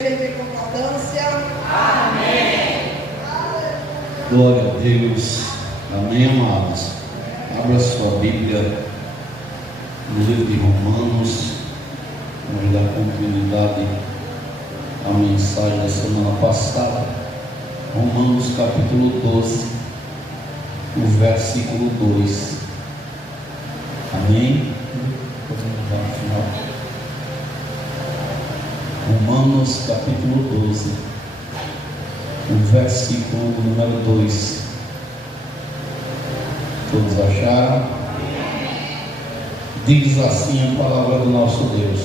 de concordância. Amém. Glória a Deus. Amém, amados. Abra sua Bíblia no livro de Romanos. Vamos dar continuidade à mensagem da semana passada. Romanos capítulo 12, o versículo 2. Amém? Vamos lá no final. Romanos capítulo 12, o versículo número 2. Todos acharam? Diz assim a palavra do nosso Deus.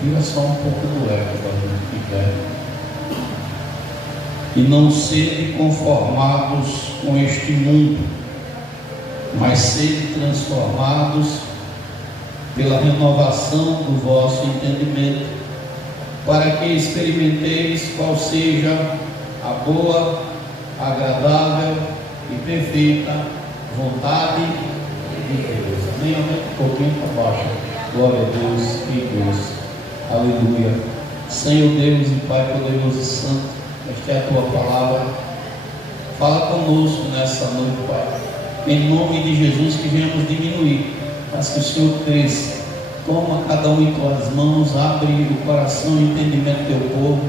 Tira só um pouco do eco para a gente ficar. E não sede conformados com este mundo, mas sede transformados pela renovação do vosso entendimento, para que experimenteis qual seja a boa, agradável e perfeita vontade de Deus. Amém? Aumenta um pouquinho para baixo. Glória a Deus e Deus. Aleluia. Senhor Deus e Pai poderoso e santo, esta é a Tua palavra. Fala conosco nessa noite, Pai. Em nome de Jesus, que venhamos diminuir, mas que o Senhor cresça. Toma cada um em tuas mãos, abre o coração e o entendimento do teu povo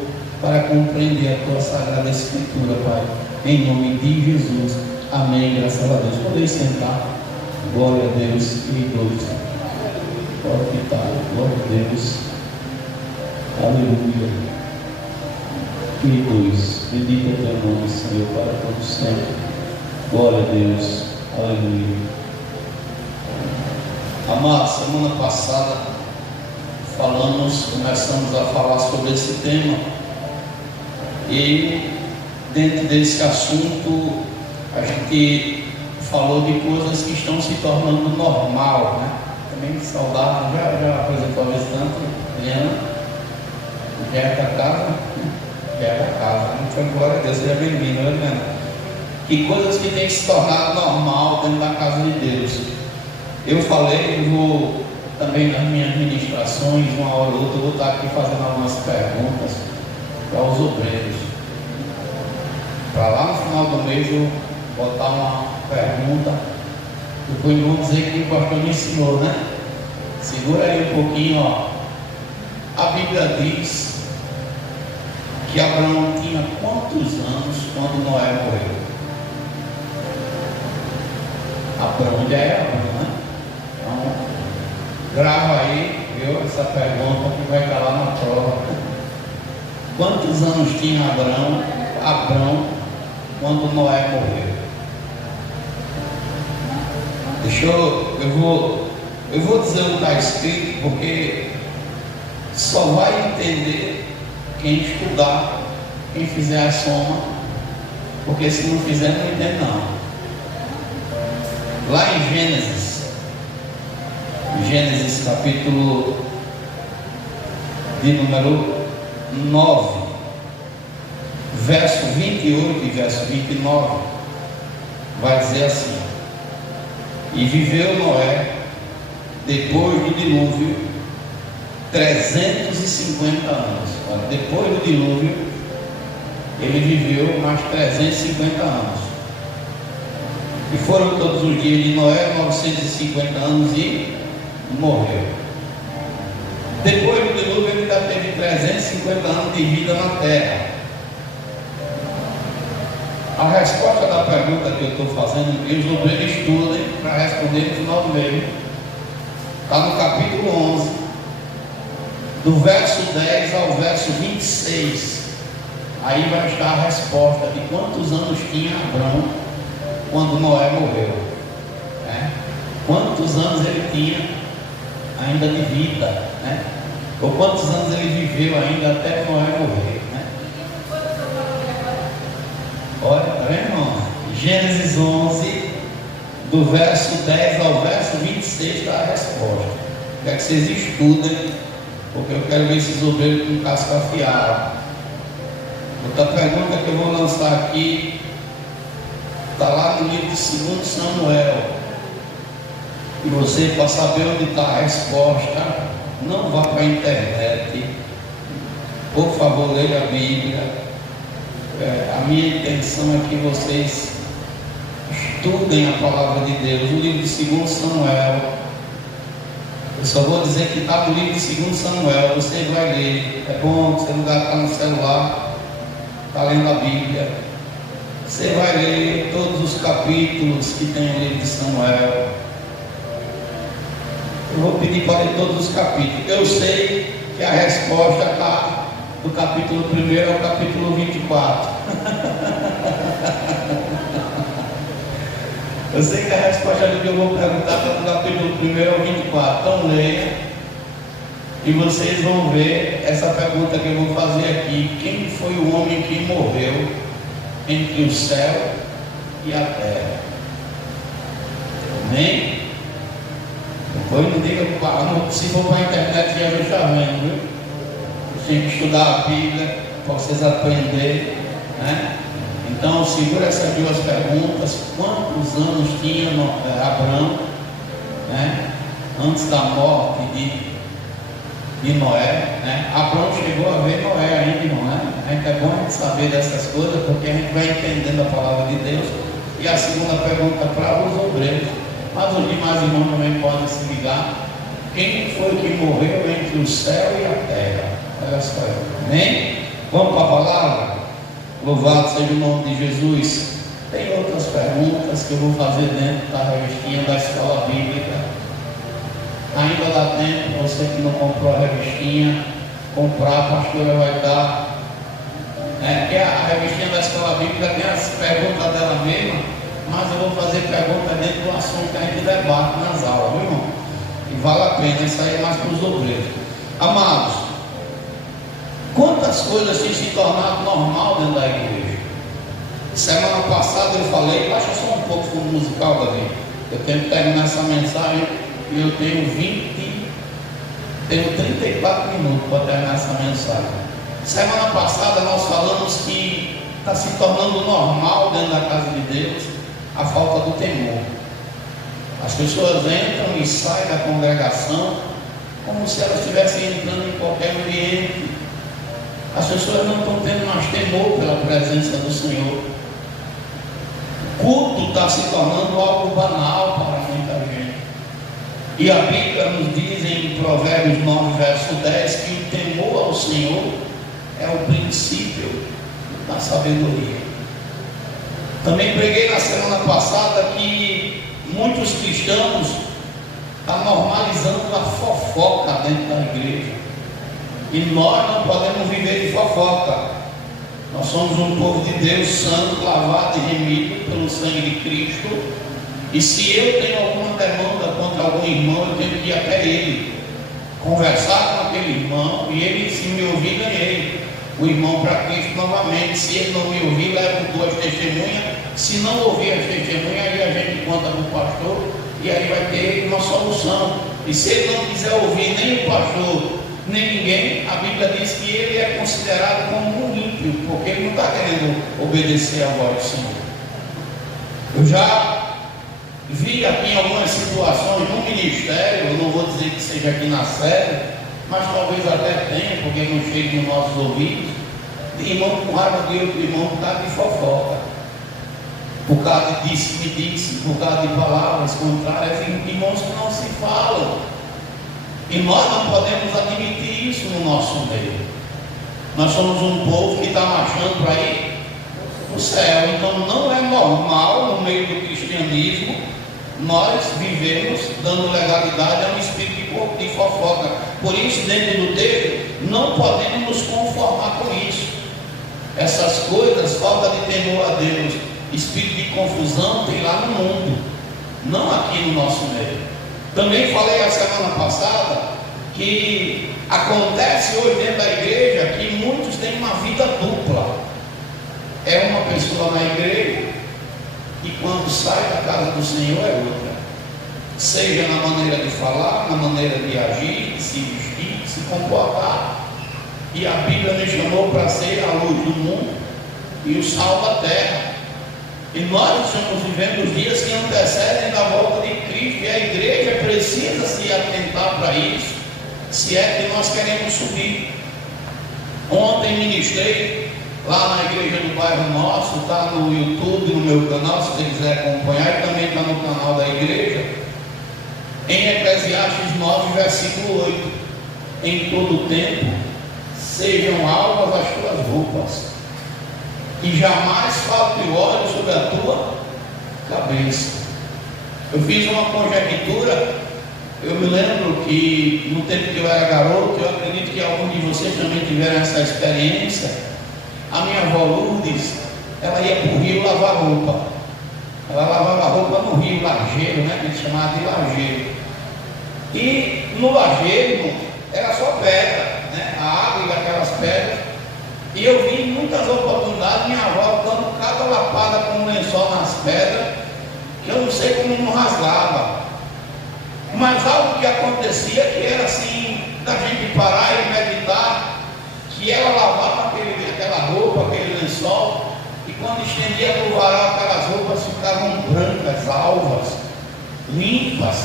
para compreender a tua sagrada escritura, Pai. Em nome de Jesus. Amém. Graças a Deus. Podem sentar. Glória a Deus e glória. Pode quitar. Glória a Deus. Aleluia. E Deus. Bendito é o teu nome, Senhor, para todos sempre. Glória a Deus. Aleluia. Amado, semana passada começamos a falar sobre esse tema, e dentro desse assunto a gente falou de coisas que estão se tornando normal, né? Também saudável, já apresentou a visitante, Helena, já é da casa, não foi, glória a Deus, seja bem-vindo, Helena. Que coisas que têm se tornado normal dentro da casa de Deus. Eu falei, eu vou também nas minhas ministrações, uma hora ou outra, eu vou estar aqui fazendo algumas perguntas para os obreiros. Para lá no final do mês eu botar uma pergunta, depois vão dizer que o pastor me ensinou, né? Segura aí um pouquinho, ó. A Bíblia diz que Abraão tinha quantos anos quando Noé morreu? Abraão já era Abraão, né? Grava aí, viu, essa pergunta que vai estar lá na prova. Quantos anos tinha Abraão quando Noé morreu? Eu vou dizer o que está escrito, porque só vai entender quem estudar, quem fizer a soma, porque se não fizer, não entende não. Lá em Gênesis capítulo de número 9, verso 28 e verso 29, vai dizer assim: e viveu Noé depois do dilúvio 350 anos. Depois do dilúvio ele viveu mais 350 anos. E foram todos os dias de Noé 950 anos e morreu. Depois do dilúvio ele ainda teve 350 anos de vida na terra. A resposta da pergunta que eu estou fazendo, que os obreiros estudem para responder no final do mês, está no capítulo 11, do verso 10 ao verso 26. Aí vai estar a resposta de quantos anos tinha Abraão quando Noé morreu, né? Quantos anos ele tinha ainda de vida, né? Ou quantos anos ele viveu ainda até Noé morrer, né? Olha, tá vendo, irmão? Gênesis 11, do verso 10 ao verso 26 está a resposta. Quero que vocês estudem, porque eu quero ver esses obreiros com casca afiada. Outra pergunta que eu vou lançar aqui está lá no livro de 2 Samuel. E você, para saber onde está a resposta, não vá para a internet, Por favor, leia a Bíblia. A minha intenção é que vocês estudem a palavra de Deus. O livro de 2 Samuel, eu só vou dizer que está no livro de 2 Samuel. Você vai ler. É bom, você não vai estar no celular, está lendo a Bíblia. Você vai ler todos os capítulos que tem no livro de Samuel. Eu vou pedir para ler todos os capítulos. Eu sei que a resposta está do capítulo 1 ao capítulo 24. Eu sei que a resposta do que eu vou perguntar está do capítulo 1 ao 24. Então leia e vocês vão ver essa pergunta que eu vou fazer aqui. Quem foi o homem que morreu entre o céu e a terra? Amém? Depois não diga, se for para a internet já está vendo, viu? Tem que estudar a Bíblia para vocês aprenderem, né? Então segura essas duas perguntas. Quantos anos tinha Abraão, né? Antes da morte de Noé, né? Abraão chegou a ver Noé ainda, irmão, né? É bom a gente saber dessas coisas, porque a gente vai entendendo a palavra de Deus. E a segunda pergunta para os obreiros, mas os demais irmãos também podem se ligar. Quem foi que morreu entre o céu e a terra? Olha só, amém? Vamos para a palavra? Louvado seja o nome de Jesus. Tem outras perguntas que eu vou fazer dentro da revistinha da escola bíblica. Ainda dá tempo, você que não comprou a revistinha, comprar, a pastora vai dar. Porque a revistinha da escola bíblica tem as perguntas dela mesma, mas eu vou fazer perguntas dentro do assunto que a gente debate nas aulas, viu, irmão? E vale a pena, isso aí é mais para os obreiros. Amados, quantas coisas têm se tornado normal dentro da igreja? Semana passada eu falei, baixa só um pouco o fundo musical, Davi. Eu tenho que terminar essa mensagem e eu tenho 34 minutos para terminar essa mensagem. Semana passada nós falamos que está se tornando normal dentro da casa de Deus a falta do temor. As pessoas entram e saem da congregação como se elas estivessem entrando em qualquer ambiente. As pessoas não estão tendo mais temor pela presença do Senhor. O culto está se tornando algo banal para muita gente. E a Bíblia nos diz em Provérbios 9, verso 10, que o temor ao Senhor é o princípio da sabedoria. Também preguei na semana passada que muitos cristãos estão normalizando a fofoca dentro da igreja. E nós não podemos viver de fofoca. Nós somos um povo de Deus santo, lavado e remido pelo sangue de Cristo. E se eu tenho alguma demanda contra algum irmão, eu tenho que ir até ele, conversar com aquele irmão, e ele, se me ouvir, ganhei o irmão para Cristo novamente. Se ele não me ouvir, levo 2 testemunhas. Se não ouvir as testemunhas, aí a gente conta para o pastor, e aí vai ter uma solução. E se ele não quiser ouvir nem o pastor, nem ninguém, a Bíblia diz que ele é considerado como um ímpio, porque ele não está querendo obedecer à voz do Senhor. Eu já vi aqui em algumas situações no ministério, eu não vou dizer que seja aqui na sede, mas talvez até tenha, porque não chega nos nossos ouvidos, de irmão com raiva de outro irmão por causa de fofoca, por causa de disse que me disse, por causa de palavras contrárias, irmãos que não se falam. E nós não podemos admitir isso no nosso meio. Nós somos um povo que está marchando para ir para o céu. Então não é normal no meio do cristianismo nós vivemos dando legalidade a um espírito de fofoca. Por isso, dentro do texto, não podemos nos conformar com isso. Essas coisas, falta de temor a Deus, espírito de confusão, tem lá no mundo, não aqui no nosso meio. Também falei a semana passada que acontece hoje dentro da igreja que muitos têm uma vida dupla. É uma pessoa na igreja e quando sai da casa do Senhor é outra. Seja na maneira de falar, na maneira de agir, de se vestir, de se comportar. E a Bíblia nos chamou para ser a luz do mundo e o sal da terra. E nós estamos vivendo os dias que antecedem da volta de Cristo, e a igreja precisa se atentar para isso, se é que nós queremos subir. Ontem ministrei lá na igreja do bairro nosso, está no YouTube, no meu canal, se você quiser acompanhar, e também está no canal da igreja, em Eclesiastes 9, versículo 8: em todo tempo sejam alvas as tuas roupas, e jamais falte óleo sobre a tua cabeça. Eu fiz uma conjectura. Eu me lembro que no tempo que eu era garoto, eu acredito que alguns de vocês também tiveram essa experiência. A minha avó Lourdes, ela ia para o rio lavar roupa. Ela lavava roupa no rio Lajeiro, né? Que a gente chamava de Lajeiro. E no Lajeiro era só pedra, né? A água e aquelas pedras. E eu vi em muitas oportunidades minha avó dando cada lapada com um lençol nas pedras, que eu não sei como não rasgava. Mas algo que acontecia que era assim, da gente parar e meditar, que ela lavava aquela roupa, aquele lençol, e quando estendia para o varal, aquelas roupas ficavam brancas, alvas, limpas.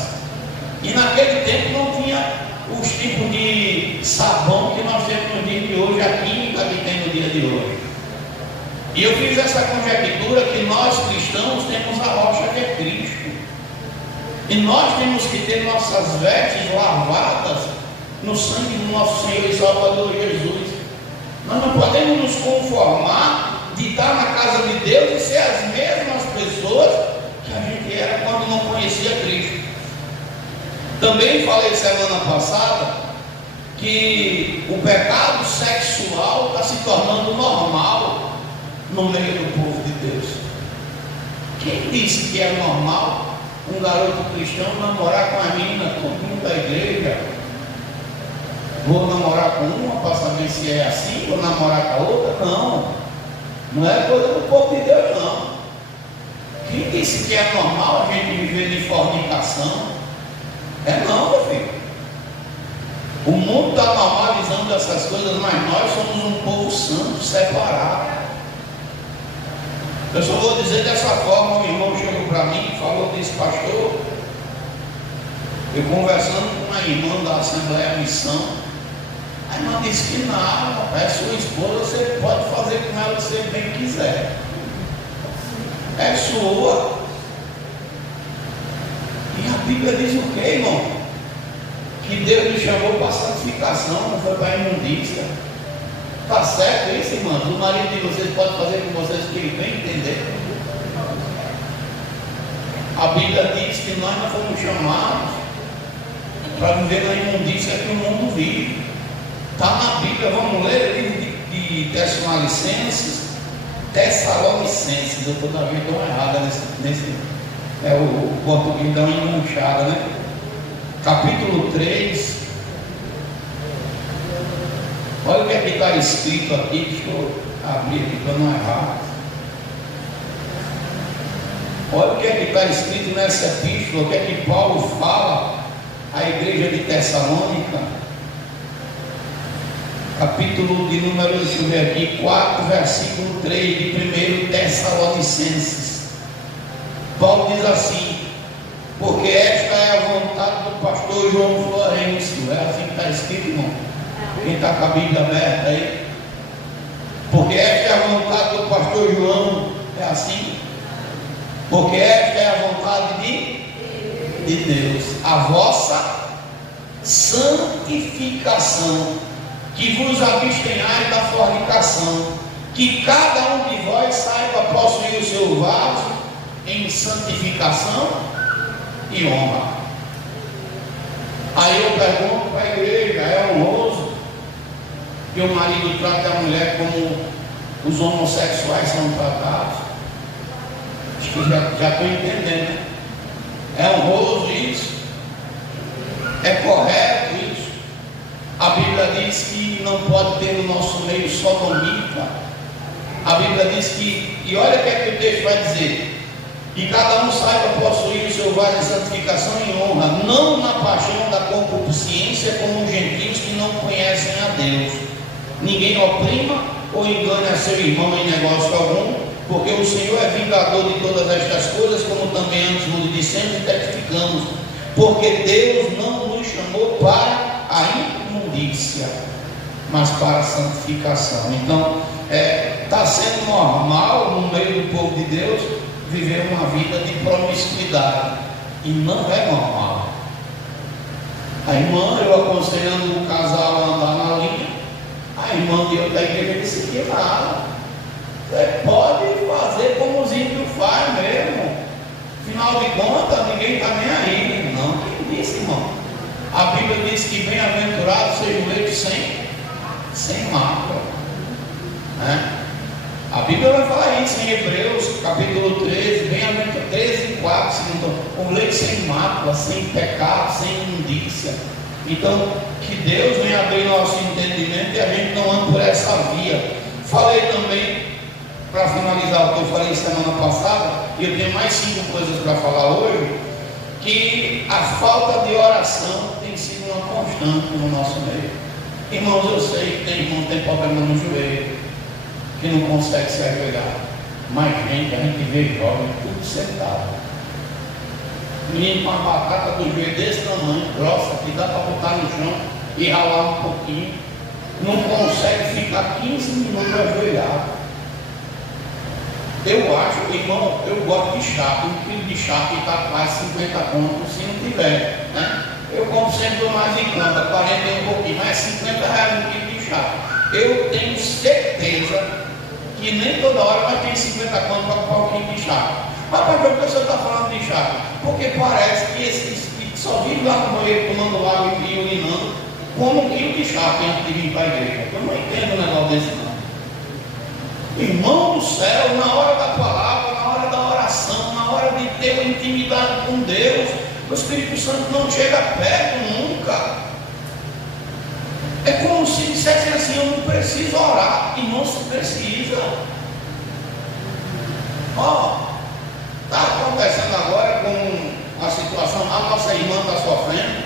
E naquele tempo não tinha os tipos de sabão que nós temos no dia de hoje, a química que tem no dia de hoje. E eu fiz essa conjectura que nós cristãos temos a rocha que é Cristo. E nós temos que ter nossas vestes lavadas no sangue do nosso Senhor e Salvador Jesus. Nós não podemos nos conformar de estar na casa de Deus e ser as mesmas pessoas que a gente era quando não conhecia Cristo. Também falei semana passada que o pecado sexual está se tornando normal no meio do povo de Deus. Quem disse que é normal um garoto cristão namorar com a menina comum da igreja? Vou namorar com uma para saber se é assim, vou namorar com a outra? Não, não é coisa do povo de Deus, não. Quem disse que é normal a gente viver de fornicação? É não, meu filho. O mundo está normalizando essas coisas, mas nós somos um povo santo, separado. Eu só vou dizer dessa forma. Um irmão chegou para mim e falou desse pastor. Eu conversando com uma irmã da Assembleia Missão, a irmã disse que não, é sua esposa, você pode fazer com ela o que você bem quiser. É sua. E a Bíblia diz o quê, irmão? Que Deus nos chamou para santificação, não foi para imundícia. Está certo isso, irmãos? O marido de vocês pode fazer com vocês o que ele bem entender. A Bíblia diz que nós não fomos chamados para viver na imundícia que o mundo vive. Está na Bíblia, vamos ler o livro de Tessalonicenses. Eu toda vez dou uma errada nesse o português dá uma enganchada, né? Capítulo 3. Olha o que é que está escrito aqui, deixa eu abrir aqui para não errar. Olha o que é que está escrito nessa epístola, o que é que Paulo fala à igreja de Tessalônica. Capítulo de número, deixa eu ver aqui, 4, versículo 3 de 1 Tessalonicenses. Paulo diz assim: porque esta é a vontade do pastor João Florencio. É assim que está escrito, irmão? Quem está com a Bíblia aberta aí? Porque esta é a vontade do pastor João. É assim? Porque esta é a vontade de Deus, a vossa santificação, que vos abstenhais da fornicação, que cada um de vós saiba possuir o seu vaso em santificação e honra. Aí eu pergunto para a igreja: é honroso que o marido trate a mulher como os homossexuais são tratados? Acho que já estou entendendo, né? É honroso isso? É correto isso? A Bíblia diz que não pode ter no nosso meio sodomita. A Bíblia diz que, e olha o que é que o texto vai dizer: que cada um saiba possuir o seu vaso de santificação e honra, não na paixão da concupiscência, como os gentios que não conhecem a Deus. Ninguém oprima ou engane a seu irmão em negócio algum, porque o Senhor é vingador de todas estas coisas, como também antes nos dissemos e testificamos. Porque Deus não nos chamou para a imundícia, mas para a santificação. Então, está sendo normal no meio do povo de Deus viver uma vida de promiscuidade, e não é normal. A irmã, eu aconselhando o casal a andar na linha, a irmã da igreja disse que nada, você pode fazer como os ímpios fazem mesmo, afinal de contas ninguém está nem aí. Não, quem disse, irmão? A Bíblia diz que bem-aventurado seja o leito sem mácula, né? A Bíblia vai falar isso em Hebreus capítulo 13, bem-aventurado, 13 e 4, o leito sem mácula, sem pecado, sem imundícia. Então, que Deus venha abrir nosso entendimento e a gente não ande por essa via. Falei também, para finalizar o que eu falei semana passada, e eu tenho mais 5 coisas para falar hoje, que a falta de oração tem sido uma constante no nosso meio. Irmãos, eu sei que tem irmão que tem problema no joelho, que não consegue se ajoelhar, mas gente, a gente vê jovem tudo sentado, menino com uma batata do joelho desse tamanho, grossa, que dá para botar no chão e ralar um pouquinho, não consegue ficar 15 minutos ajoelhado. Eu acho, irmão, eu gosto de chá, 1 quilo de chá que está quase 50 contos, se não tiver, né? Eu compro sempre mais em conta, 40 e um pouquinho, mas é 50 reais 1 quilo de chá. Eu tenho certeza que nem toda hora vai ter 50 contos para comprar 1 quilo de chá. Mas para que o senhor está falando de chá? Porque parece que esses que só vivem lá no banheiro tomando água e urinando, como 1 quilo de chá que antes de vir para a igreja. Eu não entendo um negócio desse não. Irmão do céu, na hora da palavra, na hora da oração, na hora de ter uma intimidade com Deus, o Espírito Santo não chega perto nunca. É como se dissessem assim: eu não preciso orar. E não se precisa. Está acontecendo agora com a situação, a nossa irmã está sofrendo,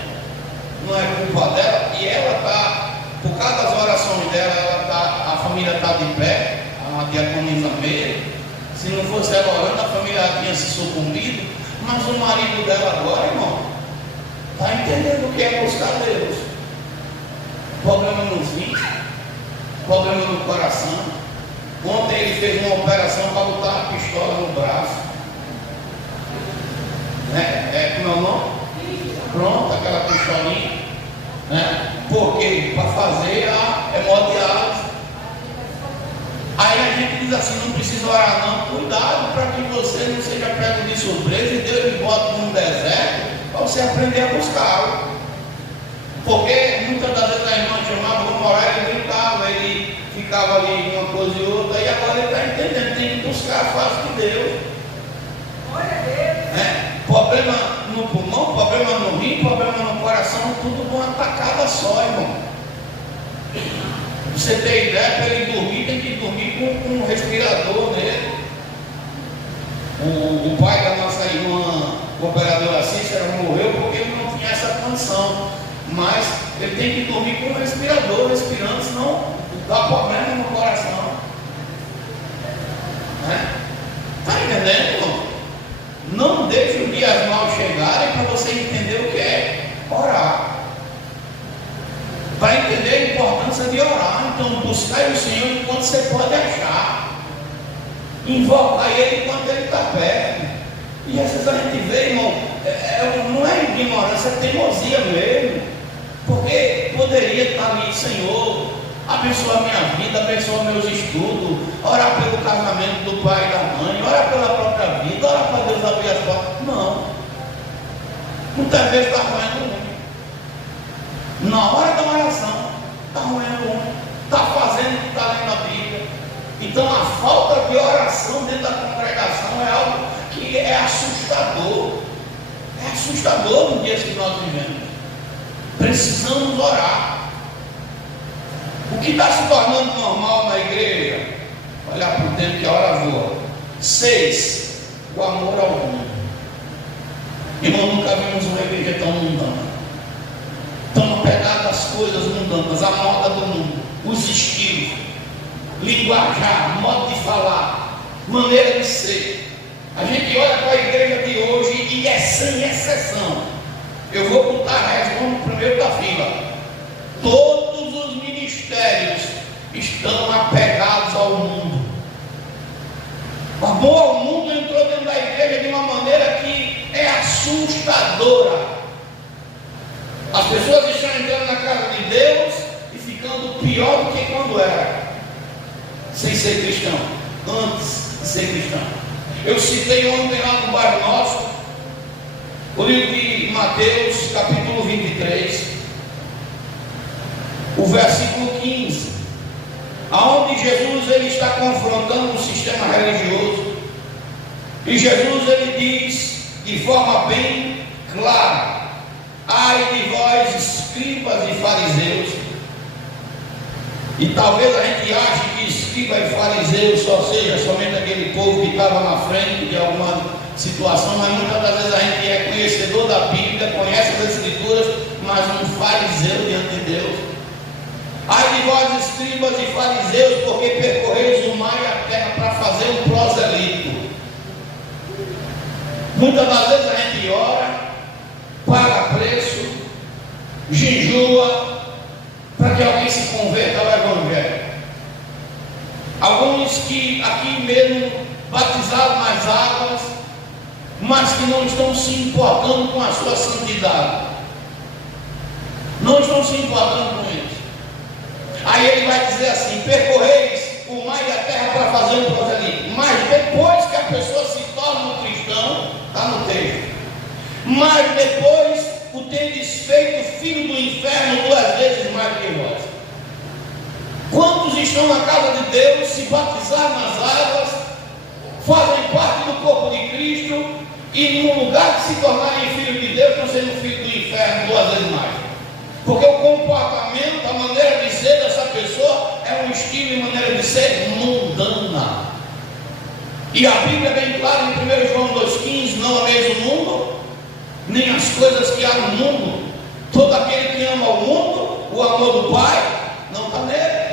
não é culpa dela, e ela está, por causa das orações dela, a família está de pé, a diaconisa mesmo. Se não fosse ela orando, a família tinha se sucumbido. Mas o marido dela agora, irmão, está entendendo o que é buscar Deus. Problema nos rins, problema no coração. Ontem ele fez uma operação para botar uma pistola no braço. Como é o nome? Pronto, aquela pistolinha. Né? Porque para fazer a hemodiálise. Aí a gente diz assim: não precisa orar não. Cuidado para que você não seja pego de surpresa e Deus lhe bota num deserto para você aprender a buscar. Porque muitas das vezes a irmã chamava, vamos orar, ele brincava, ele ficava ali uma coisa e outra, e agora ele está entendendo, tem que buscar a face de Deus. Problema no pulmão, problema no rim, problema no coração, tudo numa tacada só, irmão. Você tem ideia, para ele dormir, tem que dormir com um respirador nele. O pai da nossa irmã, o operador Cícera, morreu porque ele não tinha essa condição. Mas ele tem que dormir com um respirador, respirando, senão dá problema no coração. Está entendendo, irmão? Não deixe os dias maus chegarem para você entender o que é orar. Para entender a importância de orar. Então, buscar o Senhor enquanto você pode achar. Invocar Ele enquanto Ele está perto. E às vezes a gente vê, irmão, não é ignorância, é teimosia mesmo. Porque poderia estar ali: Senhor, abençoa a minha vida, abençoa meus estudos, orar pelo casamento do pai e da mãe, orar pela própria vida, orar para Deus abrir as portas. Não. Muitas vezes está roendo um. Na hora da oração, está roendo um. Está fazendo o que está lendo a Bíblia. Então a falta de oração dentro da congregação é algo que é assustador. É assustador nos dias que nós vivemos. Precisamos orar. O que está se tornando normal na igreja? Olhar para o tempo que a hora voa. 6. O amor ao mundo. Irmão, nunca vimos uma igreja tão mundana. Tão apegada às coisas mundanas, à moda do mundo, os estilos, linguajar, modo de falar, maneira de ser. A gente olha para a igreja de hoje e é sem exceção. Eu vou botar a resposta no primeiro da fila. Todos os ministérios ministérios estão apegados ao mundo. O amor ao mundo entrou dentro da igreja de uma maneira que é assustadora. As pessoas estão entrando na casa de Deus e ficando pior do que quando era, sem ser cristão, antes de ser cristão. Eu citei ontem lá no bairro nosso, o livro de Mateus, capítulo 23, o versículo 15, aonde Jesus ele está confrontando o sistema religioso, e Jesus ele diz de forma bem clara: ai de vós, escribas e fariseus. E talvez a gente ache que escriba e fariseu só seja somente aquele povo que estava na frente de alguma situação, mas muitas das vezes a gente é conhecedor da Bíblia, conhece as Escrituras, mas um fariseu diante de Deus. Ai de vós, escribas e fariseus, porque percorreis o mar e a terra para fazer um proselito. Muitas das vezes a gente ora, paga preço, jejua, para que alguém se converta ao Evangelho. Alguns que aqui mesmo batizados nas águas, mas que não estão se importando com a sua santidade, não estão se importando com isso. Aí ele vai dizer assim: percorreis o mar e a terra para fazer um proselito. Mas depois que a pessoa se torna um cristão, está no texto, mas depois o tendes feito filho do inferno 2 vezes mais do que vós. Quantos estão na casa de Deus, se batizaram nas águas, fazem parte do corpo de Cristo, e no lugar de se tornarem filho de Deus, estão sendo filho do inferno 2 vezes mais? Porque o comportamento, a maneira de ser dessa pessoa é um estilo e maneira de ser mundana. E a Bíblia é bem clara em 1 João 2,15: não ameis o mundo, nem as coisas que há no mundo. Todo aquele que ama o mundo, o amor do Pai não está nele.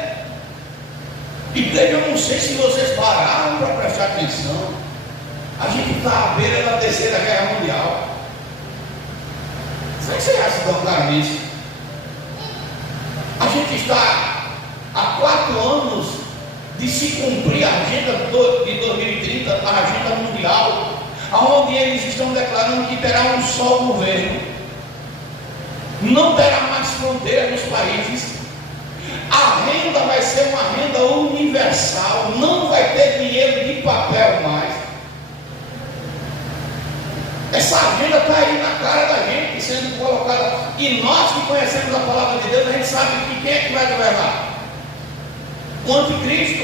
Igreja, eu não sei se vocês pararam para prestar atenção. A gente está à beira da 3ª Guerra Mundial. Será que você acha tão claro nisso? A gente está há 4 anos de se cumprir a agenda de 2030, a agenda mundial, onde eles estão declarando que terá um só governo, não terá mais fronteira nos países, a renda vai ser uma renda universal, não vai ter dinheiro de papel mais. Essa agenda está aí na cara da gente, sendo colocada, e nós que conhecemos a palavra de Deus, a gente sabe que quem é que vai governar? O anticristo.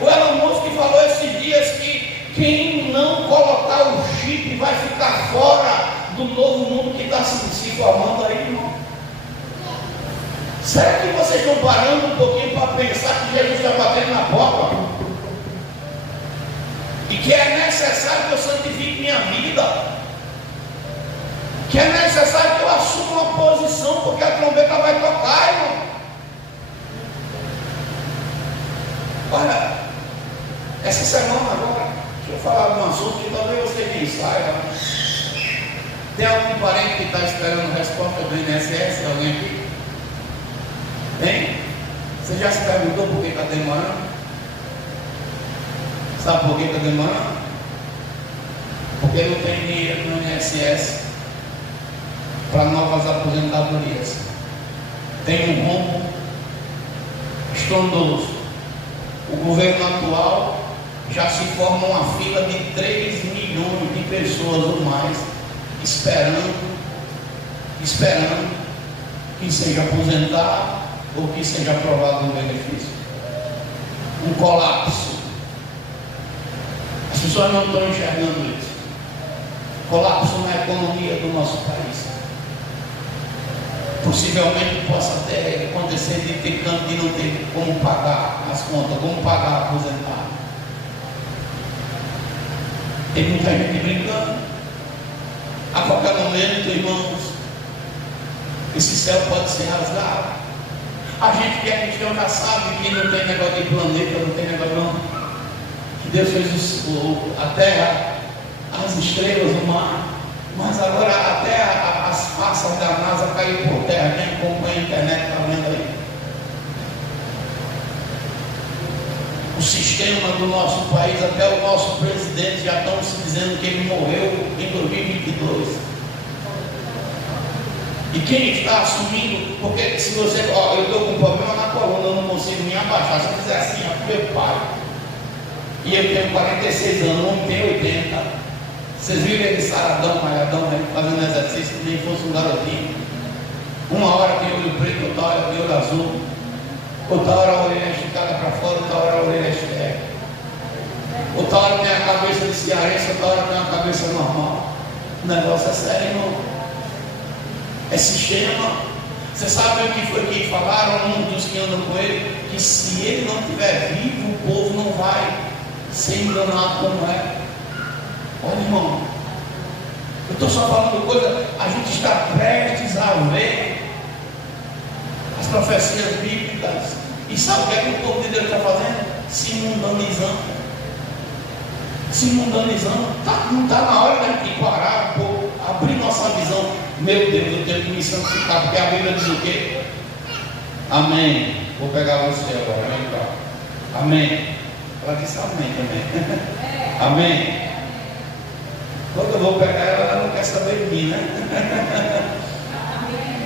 O Elon Musk falou esses dias que quem não colocar o chip vai ficar fora do novo mundo que está se formando aí, irmão. Será que vocês estão parando um pouquinho para pensar que Jesus está batendo na porta? E que é necessário que eu santifique minha vida? Que é necessário que eu assuma uma posição, porque a trombeta vai tocar, irmão. Olha, essa semana agora, deixa eu falar de um assunto que talvez você nem saiba. Tem algum parente que está esperando resposta do INSS? Alguém aqui? Tem? Você já se perguntou por que está demorando? Sabe por que está demorando? Porque não tem dinheiro no INSS para novas aposentadorias. Tem um rombo estrondoso. O governo atual já se forma uma fila de 3 milhões de pessoas ou mais esperando que seja aposentado ou que seja aprovado um benefício. Um colapso. As pessoas não estão enxergando isso. Colapso na economia do nosso país. Possivelmente possa até acontecer de ter canto de não ter como pagar as contas, como pagar aposentado. Tem muita gente brincando. A qualquer momento, irmãos, esse céu pode ser rasgado. A gente que é cristão já sabe que não tem negócio de planeta, não tem negócio não. Que Deus fez a terra, as estrelas, o mar. Mas agora até as faças da NASA caíram por terra. Quem acompanha a internet está vendo aí. O sistema do nosso país, até o nosso presidente já estão se dizendo que ele morreu em 2022. E quem está assumindo, porque se você, eu estou com um problema na coluna, eu não consigo me abaixar. Se eu fizer assim, meu pai, e eu tenho 46 anos, o homem tem 80. Vocês viram ele saradão, malhadão, né, fazendo exercício, que nem fosse um garotinho. Uma hora tem olho preto, outra hora tem olho azul, outra hora a orelha esticada para fora, outra hora a orelha externa. Outra hora tem a cabeça de cearense, outra hora tem a cabeça normal. O negócio é sério, irmão. É sistema. Você sabe o que foi que falaram um dos que andam com ele? Que se ele não estiver vivo, o povo não vai ser enganado como é. Olha, irmão, eu estou só falando coisa. A gente está prestes a ver as profecias bíblicas. E sabe o que é que o povo de Deus está fazendo? Se mundanizando. Se mundanizando. Não está na hora da gente parar um pouco, abrir nossa visão. Meu Deus, eu tenho que me santificar, porque a Bíblia diz o quê? Amém. Vou pegar você agora, vem cá. Amém. Ela disse amém também. Amém. Quando eu vou pegar ela, ela não quer saber de mim, né?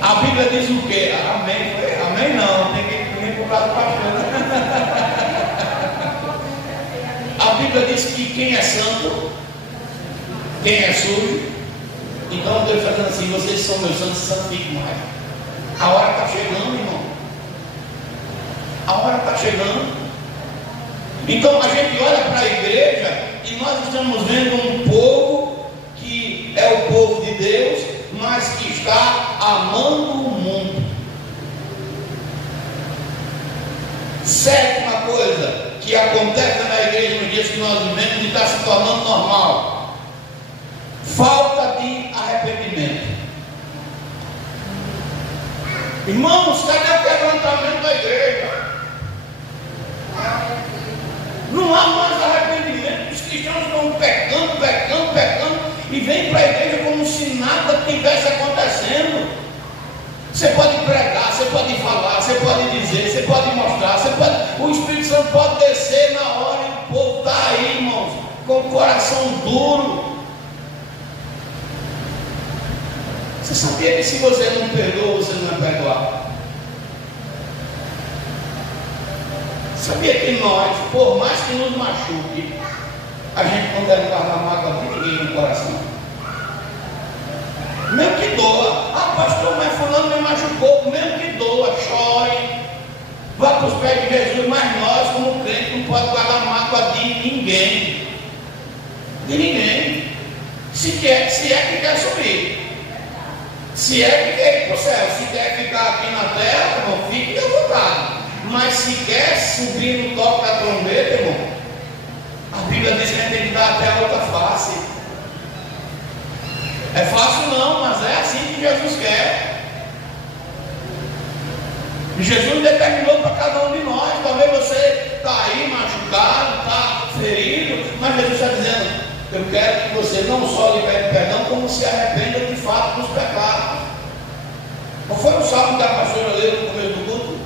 A Bíblia diz o quê? Amém. Amém não, tem que vir para o lado do pastor, né? A Bíblia diz que quem é santo, quem é sujo. Então Deus está dizendo assim: vocês são meus santos, santifiquem mais. A hora está chegando, irmão. A hora está chegando. Então a gente olha para a igreja e nós estamos vendo um povo que é o povo de Deus, mas que está amando o mundo. Sétima coisa que acontece na igreja nos dias que nós vivemos e está se tornando normal: falta de arrependimento. Irmãos, cadê o quebrantamento da igreja? Não há mais arrependimento. Os cristãos estão pecando e vêm para a igreja como se nada estivesse acontecendo. Você pode pregar, você pode falar, você pode dizer, você pode mostrar, o Espírito Santo pode descer na hora e o povo está aí, irmãos, com o coração duro. Você sabia que se você não perdoa, você não é perdoado? Sabia que nós, por mais que nos machuque, a gente não deve guardar mágoa de ninguém no coração? Mesmo que doa. Ah, pastor, mas fulano me machucou. Mesmo que doa, chore, vá para os pés de Jesus. Mas nós, como crentes, não podemos guardar mágoa de ninguém. De ninguém. Se é que quer subir. Se é que quer ir para o céu. Se quer ficar aqui na terra, irmão, fique à vontade. Mas se quer subir no toque da trombeta, irmão, a Bíblia diz que a gente tem que dar até a outra face. É fácil não, mas é assim que Jesus quer. E Jesus determinou para cada um de nós. Talvez você está aí machucado, está ferido, mas Jesus está dizendo: eu quero que você não só libere perdão, como se arrependa de fato dos pecados. Qual foi o salmo que a pastora leu no começo do culto?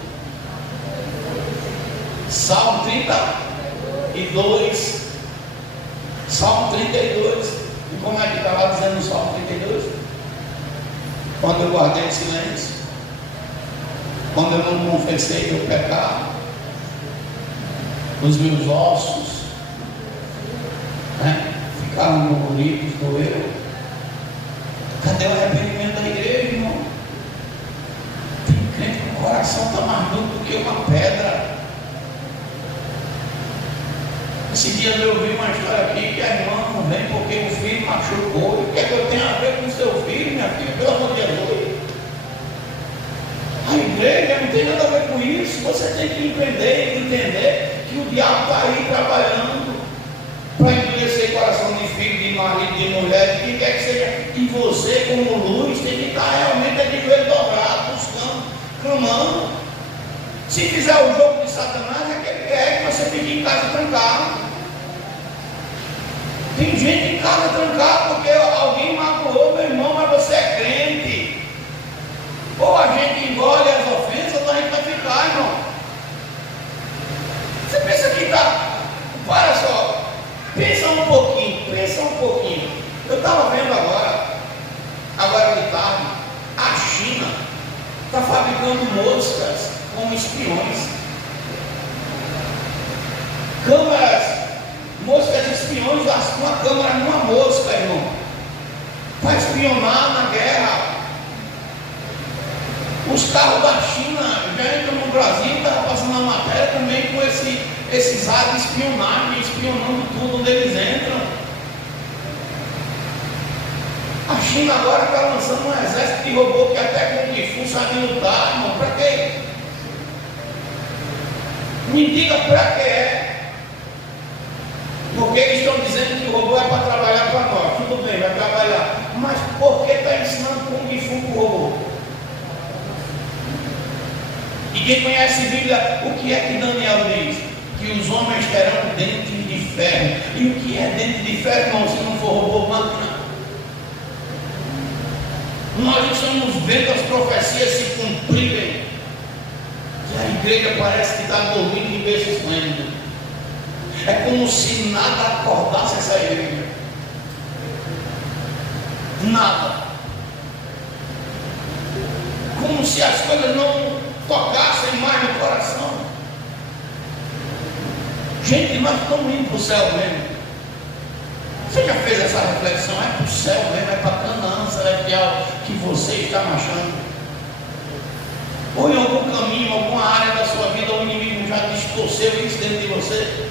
Salmo 32. Salmo 32. E como é que está lá dizendo no Salmo 32? Quando eu guardei o silêncio, quando eu não confessei meu pecado, os meus ossos, né, ficaram doloridos, doeram. Cadê o arrependimento da igreja, irmão? Tem crente que o coração está mais duro do que uma pedra. Esse dia eu ouvi uma história aqui que a irmã não vem porque o filho machucou. O que é que eu tenho a ver com o seu filho, minha filha? Pelo amor de Deus. A igreja não tem nada a ver com isso. Você tem que entender que o diabo está aí trabalhando para endurecer o coração de filho, de marido, de mulher, de quem quer que seja. E você, como luz, tem que estar realmente de joelho dobrado, buscando, clamando. Se fizer o jogo de Satanás, é que ele quer que você fique em casa trancado. Tem gente em casa trancada porque alguém magoou, meu irmão, mas você é crente. Ou a gente engole as ofensas, ou a gente vai ficar, irmão. Você pensa que está câmeras, moscas espiões, uma câmera numa mosca, irmão, para espionar na guerra. Os carros da China já entram no Brasil, está passando a matéria também com esses atos de espionagem, espionando tudo onde eles entram. A China agora está lançando um exército de robô que até com o Kung Fu sabe lutar, irmão. Para quê? Me diga para que é. Porque eles estão dizendo que o robô é para trabalhar para nós. Tudo bem, vai trabalhar. Mas por que está ensinando Kung Fu para o robô? E quem conhece a Bíblia, o que é que Daniel diz? Que os homens terão dentes de ferro. E o que é dente de ferro, irmão, se não for robô, máquina? Nós estamos vendo as profecias se cumprirem. E a igreja parece que está dormindo em berço esplêndido. É como se nada acordasse essa igreja. Nada. Como se as coisas não tocassem mais no coração. Gente, nós estamos indo para o céu mesmo. Você já fez essa reflexão? É para o céu mesmo, é para Canaã celestial que você está marchando? Ou em algum caminho, alguma área da sua vida, o inimigo já distorceu isso dentro de você?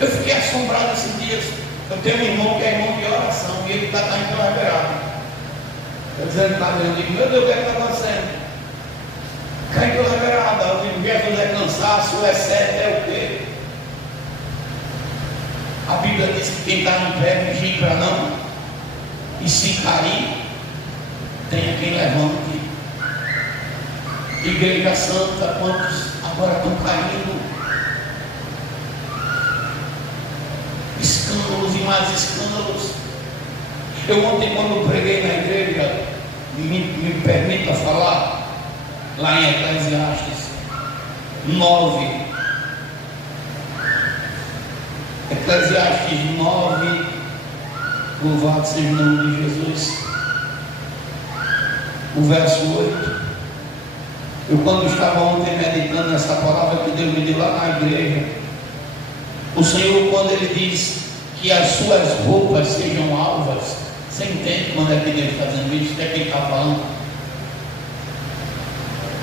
Eu fiquei assombrado esses dias. Eu tenho um irmão que é irmão de oração e ele está indo pela beirada. Está dizendo que eu digo, meu Deus, o que está acontecendo? Cai pela beirada. Eu digo, Jesus é cansaço, é sete, é o quê? A Bíblia diz que quem está no pé vigie para não, e se cair, tenha quem levante. Igreja Santa, quantos agora estão caindo? Escândalos e mais escândalos. Eu ontem, quando preguei na igreja, me permita falar, lá em Eclesiastes 9, Eclesiastes 9, louvado seja o nome de Jesus, o verso 8. Eu, quando estava ontem meditando nessa palavra que Deus me deu lá na igreja, o Senhor, quando Ele diz que as suas roupas sejam alvas, você entende quando é que Deus está dizendo isso? O que é que Ele está falando?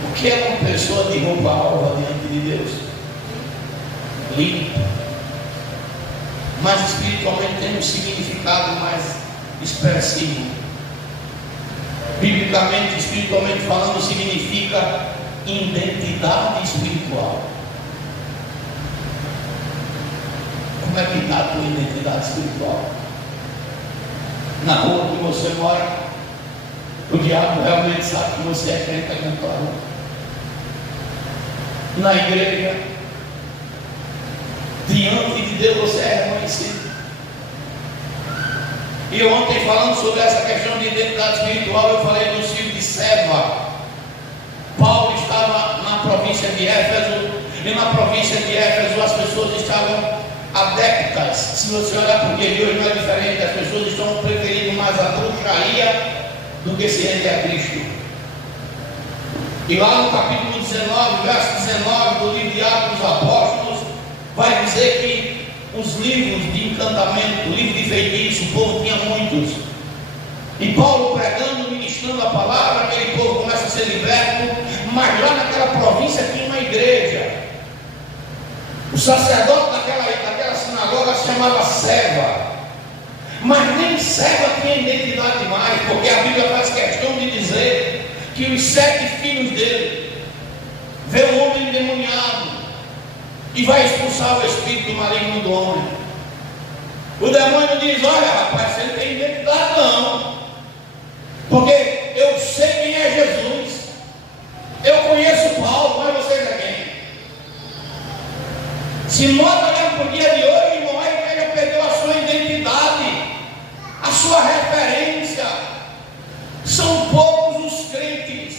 O que é uma pessoa de roupa alva diante de Deus? Limpa. Mas espiritualmente tem um significado mais expressivo. Biblicamente, espiritualmente falando, significa identidade espiritual. Como é que está a tua identidade espiritual? Na rua que você mora, o diabo realmente sabe que você é crente aqui na tua rua. Na igreja, diante de Deus você é reconhecido. E ontem, falando sobre essa questão de identidade espiritual, eu falei do filho de Seva. Paulo estava na província de Éfeso, e na província de Éfeso as pessoas estavam adeptas. Se você olhar para o dia de hoje, não é diferente, as pessoas estão preferindo mais a bruxaria do que se render a Cristo. E lá no capítulo 19, verso 19 do livro de Atos dos Apóstolos, vai dizer que os livros de encantamento, livro de feitiço, o povo tinha muitos. E Paulo pregando, ministrando a palavra, aquele povo começa a ser liberto, mas lá naquela província tinha uma igreja. O sacerdote daquela sinagoga se chamava Seva, mas nem Seva tinha identidade mais, porque a Bíblia faz questão de dizer que os 7 filhos dele vê um homem endemoniado e vai expulsar o espírito maligno do homem. O demônio diz: olha rapaz, você não tem identidade não, porque eu sei quem é Jesus, eu conheço Paulo, mas vocês é quem? Se nós olharmos para o dia de hoje, irmão, a igreja perdeu a sua identidade, a sua referência. São poucos os crentes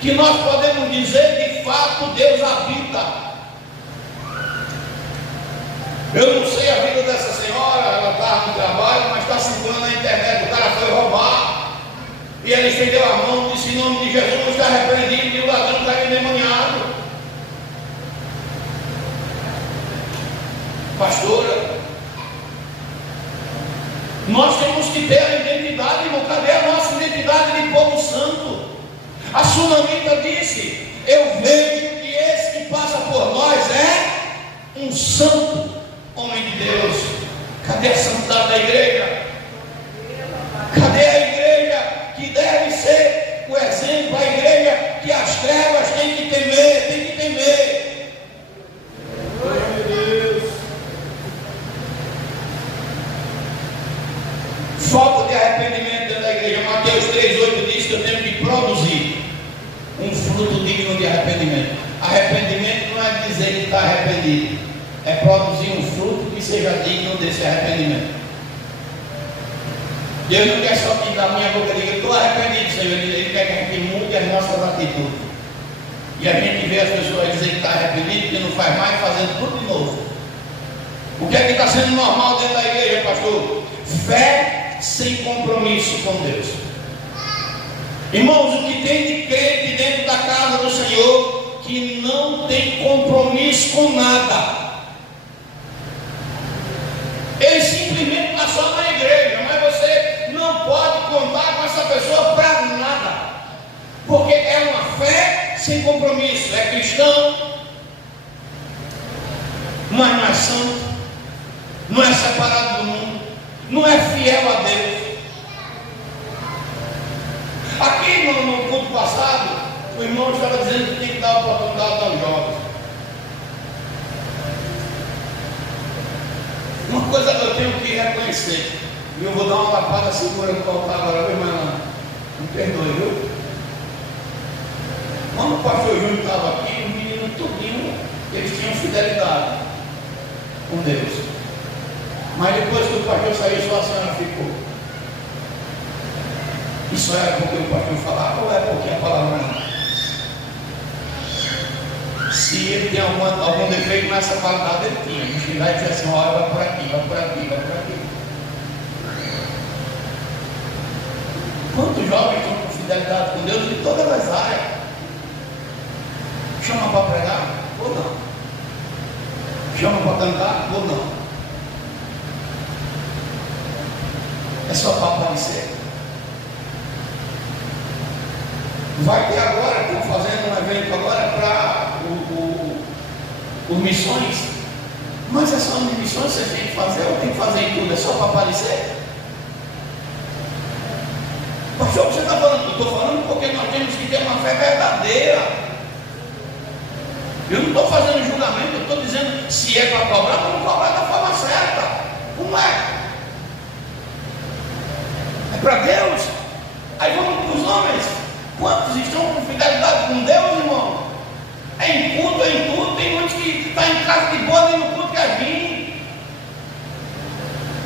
que nós podemos dizer de fato Deus habita. Eu não sei a vida dessa senhora, ela está no trabalho, mas está circulando na internet, o cara foi roubar, e ela estendeu a mão, disse: em nome de Jesus, não está repreendido, e o ladrão está endemoniado. Pastora, nós temos que ter a identidade, irmão. Cadê a nossa identidade de povo santo? A Sunamita disse: eu vejo que esse que passa por nós é um santo homem de Deus. Cadê a santidade da igreja? Cadê a igreja que deve ser o exemplo? A igreja que as trevas têm que temer, tem que temer. Falta de arrependimento dentro da igreja. Mateus 3,8 diz que eu tenho que produzir um fruto digno de arrependimento. Arrependimento não é dizer que está arrependido, é produzir um fruto que seja digno desse arrependimento. Deus não quer só que da minha boca diga: eu estou arrependido, Senhor. Ele quer que a gente mude as nossas atitudes. E a gente vê as pessoas dizer que está arrependido, que não faz mais, fazendo tudo de novo. O que é que está sendo normal dentro da igreja, pastor? Fé sem compromisso com Deus. Irmãos, o que tem de crente dentro da casa do Senhor que não tem compromisso com nada. Ele simplesmente está só na igreja, mas você não pode contar com essa pessoa para nada, porque é uma fé sem compromisso. É cristão, mas não é santo, não é separado do mundo, não é fiel a Deus. Aqui no culto passado, o irmão estava dizendo que tem que dar oportunidade aos jovens. Uma coisa que eu tenho que reconhecer, e eu vou dar uma lapada segura no altar agora, viu, irmã? Me perdoe, viu? Quando o pastor Júnior estava aqui, os meninos tudinho, eles tinham fidelidade com Deus. Mas depois que o pastor saiu, só a senhora ficou. Isso era porque o pastor falava ou é porque a palavra não? Se ele tem algum defeito nessa qualidade, ele tinha. A gente vai dizer assim: olha, vai por aqui, vai por aqui, vai por aqui. Quantos jovens estão com fidelidade com Deus em todas as áreas? Chama para pregar ou não? Chama para cantar ou não? É só para aparecer. Vai ter agora, estão fazendo um evento agora para os missões. Mas é só de missões que você tem que fazer, ou tem que fazer em tudo? É só para aparecer? Pastor, o que você está falando? Eu estou falando porque nós temos que ter uma fé verdadeira. Eu não estou fazendo julgamento, eu estou dizendo se é para cobrar, vamos cobrar da forma certa. Como é? É para Deus? Aí vamos para os homens. Quantos estão com fidelidade com Deus, irmão? É em culto, é em tudo. Tem muitos que estão em casa de boa, nem no culto quer vir.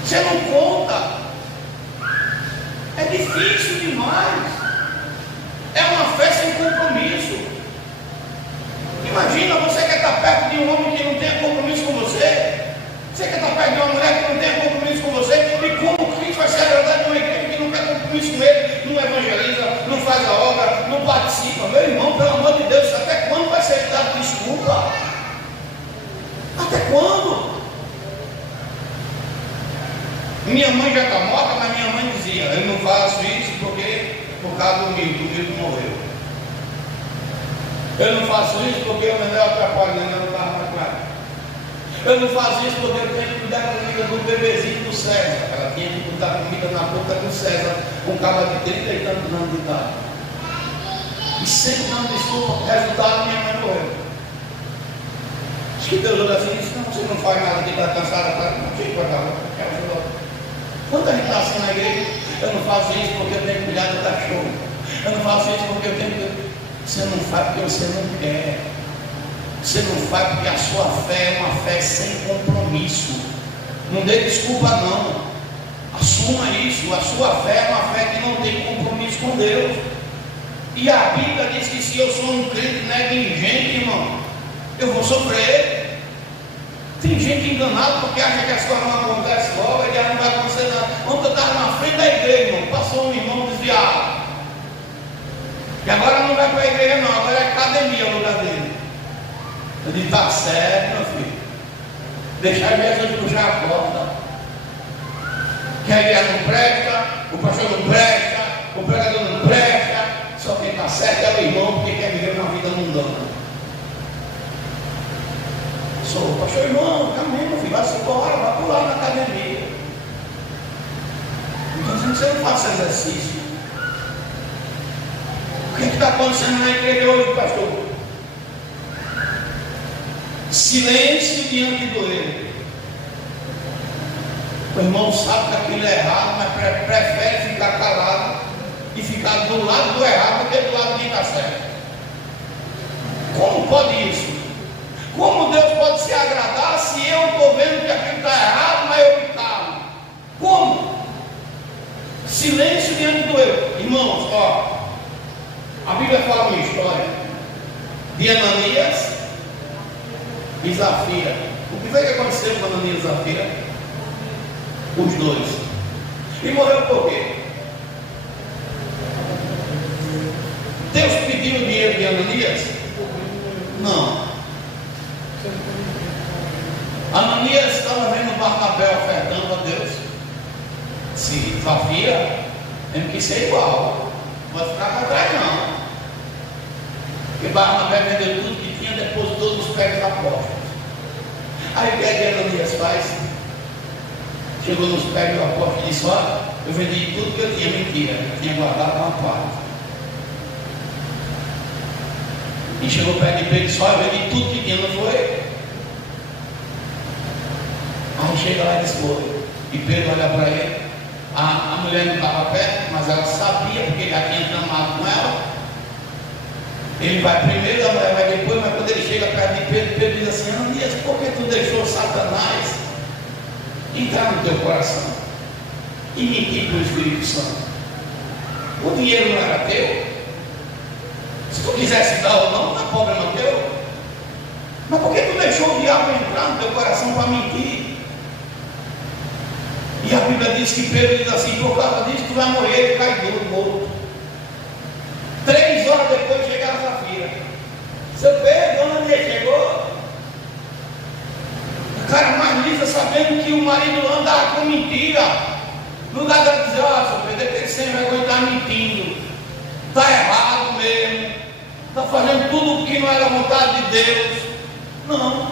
Você não conta. É difícil demais. É uma fé sem compromisso. Imagina, você quer estar perto de um homem que não tenha compromisso com você. Você quer estar perto de uma mulher que não tenha compromisso com você. E como Cristo vai se agradar de uma igreja que não quer compromisso com ele, não evangeliza, não faz a obra, não participa? Meu irmão, pelo amor de Deus, até quando vai ser dado desculpa? Até quando? Minha mãe já está morta, mas minha mãe dizia: eu não faço isso porque por causa do Milton morreu. Eu não faço isso porque o Menel atrapalha, o Menel não estava para cá. Eu não faço isso porque eu tenho que cuidar da comida do bebezinho do César. Ela tinha que botar comida na boca do César, com um cara de 30 e tantos anos de idade. E sempre dando desculpa, o resultado minha mãe morreu. Acho que Deus olha assim e disse: não, você não faz nada aqui, está cansada, tá? Não tinha que guardar, quero ajudar. Quanta gente está assim na igreja? Eu não faço isso porque eu tenho que cuidar do cachorro. Eu não faço isso porque eu tenho que. Você não faz porque você não quer. Você não faz porque a sua fé é uma fé sem compromisso. Não dê desculpa não. Assuma isso. A sua fé é uma fé que não tem compromisso com Deus. E a Bíblia diz que se eu sou um crente negligente, irmão, eu vou sofrer. Tem gente enganada porque acha que as coisas não acontecem logo, e não vai acontecer nada. Ontem eu estava na frente da igreja, irmão, passou um irmão desviado. E agora não vai para a igreja não, agora é academia o lugar dele. Eu disse: está certo, meu filho. Deixar Jesus puxar a porta. Que a igreja não presta, o pastor não presta, o pregador não presta, só quem está certo é o irmão, porque quer viver uma vida mundana. Sou pastor irmão, amém, meu filho, vai-se embora, vai pular na academia. Então você não faça exercício. O que está acontecendo na igreja hoje, pastor? Silêncio diante do erro. O irmão sabe que aquilo é errado, mas prefere ficar calado e ficar do lado do errado do que do lado de quem está certo. Como pode isso? Como Deus pode se agradar se eu estou vendo que aquilo está errado, mas eu me calo? Como? Silêncio diante do erro. Irmãos, ó, a Bíblia fala uma história de Ananias e Zafira. O que foi que aconteceu com Ananias e Zafira? Os dois. E morreu por quê? Deus pediu o dinheiro de Ananias? Não. Ananias estava vendo Barnabé ofertando a Deus. Se Zafira tem que ser igual. Não vai ficar para trás não. Porque Barnabé vendeu tudo que tinha, depositou nos pés dos apóstolos. Aí o que Ananias faz? Chegou nos pés do apóstolo e disse: olha, eu vendi tudo que eu tinha. Mentira, eu tinha guardado uma parte. E chegou perto de Pedro e disse: olha, eu vendi tudo que tinha, não foi? Aí chega lá e diz: foi. E Pedro olha para ele. A mulher não estava perto, mas ela sabia, porque ele já tinha tramado com ela. Ele vai primeiro, a mulher vai depois, mas quando ele chega perto de Pedro, Pedro diz assim: Ananias, por que tu deixou Satanás entrar no teu coração e mentir para o Espírito Santo? O dinheiro não era teu. Se tu quisesse dar ou não é problema teu. Mas por que tu deixou o diabo entrar no teu coração para mentir? E a Bíblia diz que Pedro diz assim: por causa disso tu vai morrer. Ele cai duro, morto. 3 horas depois chega a Zafira. Seu Pedro, Ananias chegou. O cara mais lisa, sabendo que o marido anda com mentira. Não dá para dizer: ó, seu Pedro, ele tem que ser vergonha, está mentindo. Está errado mesmo. Está fazendo tudo o que não era vontade de Deus. Não.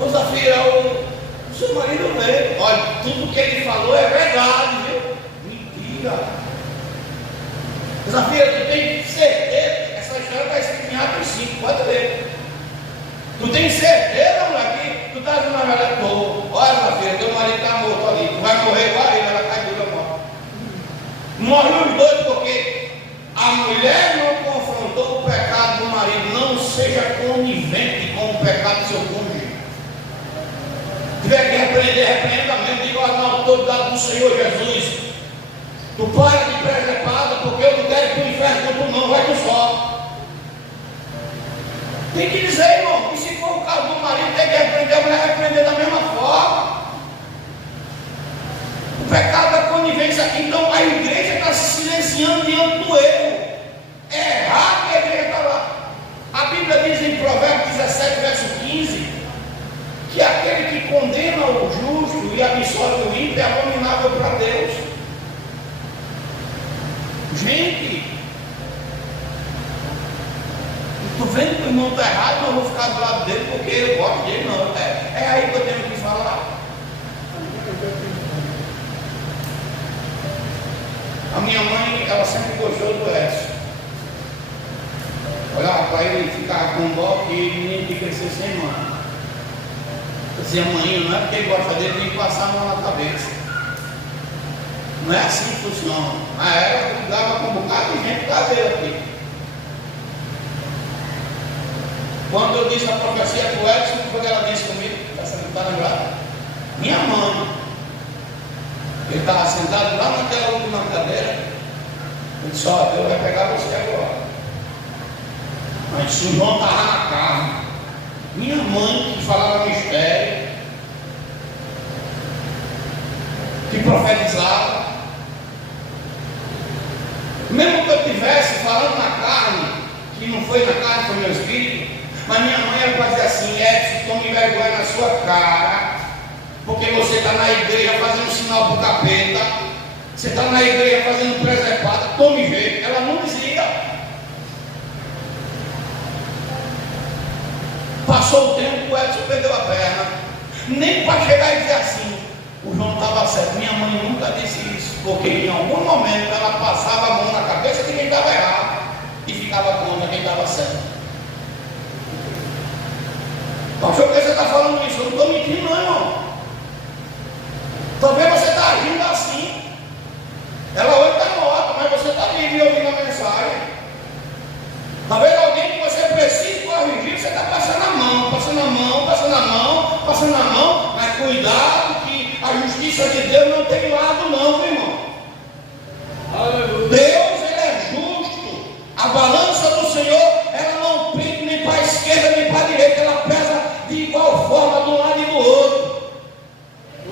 Ô Zafira, o seu marido veio. Olha, tudo que ele falou é verdade, viu? Mentira. Zafira, tu tem certeza? Essa história está escrita em Atos 5, pode ler. Tu tem certeza, moleque? Tu está dizendo na verdade? Olha, Zafira, teu marido está morto ali. Tu vai morrer igual ele, ela cai dura morte. Morrem os dois porque a mulher não confrontou o pecado do marido. Não seja conivente com o pecado do seu cônjuge. Se tiver que repreender, repreenda mesmo. Diga na autoridade do Senhor Jesus: tu para de presepada, porque eu não quero ir para o inferno com tu não, vai tu só. Tem que dizer, irmão, que se for o caso do marido, tem que repreender, a mulher repreender da mesma forma. O pecado da conivência aqui, então a igreja está se silenciando diante do erro. É errado que a igreja está lá. A Bíblia diz em Provérbios 17, verso 15, que aquele que condena o justo e absolve o ímpio é abominável para Deus. Gente, tu vendo que o irmão está errado, mas eu vou ficar do lado dele porque eu gosto dele, não. É aí que eu tenho que falar. A minha mãe, ela sempre gostou do Edson. Olhava para ele e ficava com dó que ele menino que crescer sem mãe. Eu dizia: mãe, não é porque ele gosta dele, tem que passar a mão na cabeça. Não é assim que funciona. Na época eu ligava com um bocado de gente caseira aqui. Quando eu disse a profecia para o Edson, o que ela disse comigo? Essa não está lembrada? Minha mãe. Ele estava sentado lá naquela última cadeira. Eu disse: ó, Deus vai pegar você agora. Mas o João estava na carne. Minha mãe, que falava mistério, que profetizava. Mesmo que eu estivesse falando na carne, que não foi na carne, foi meu espírito, mas minha mãe era para dizer assim: assim: Edson, tome vergonha na sua cara, porque você está na igreja fazendo sinal para o capeta, você está na igreja fazendo presepada, tome jeito. Ela não dizia. Passou o tempo, o Edson perdeu a perna. Nem para chegar e dizer assim: o João estava certo. Minha mãe nunca disse isso, porque em algum momento ela passava a mão na cabeça de quem estava errado e ficava contra quem estava certo. Pastor, por que você está falando isso? Eu não estou mentindo, não, irmão. Talvez você está agindo assim. Ela hoje está morta, mas você está livre ouvindo a mensagem. Talvez alguém que você precise corrigir, você está passando a mão, passando a mão, passando a mão, passando a mão. Mas cuidado que a justiça de Deus não tem lado, não, meu irmão. Aleluia. Deus, ele é justo. A balança do Senhor, ela não pende nem para a esquerda nem para a direita, ela pesa de igual forma de um lado e do outro.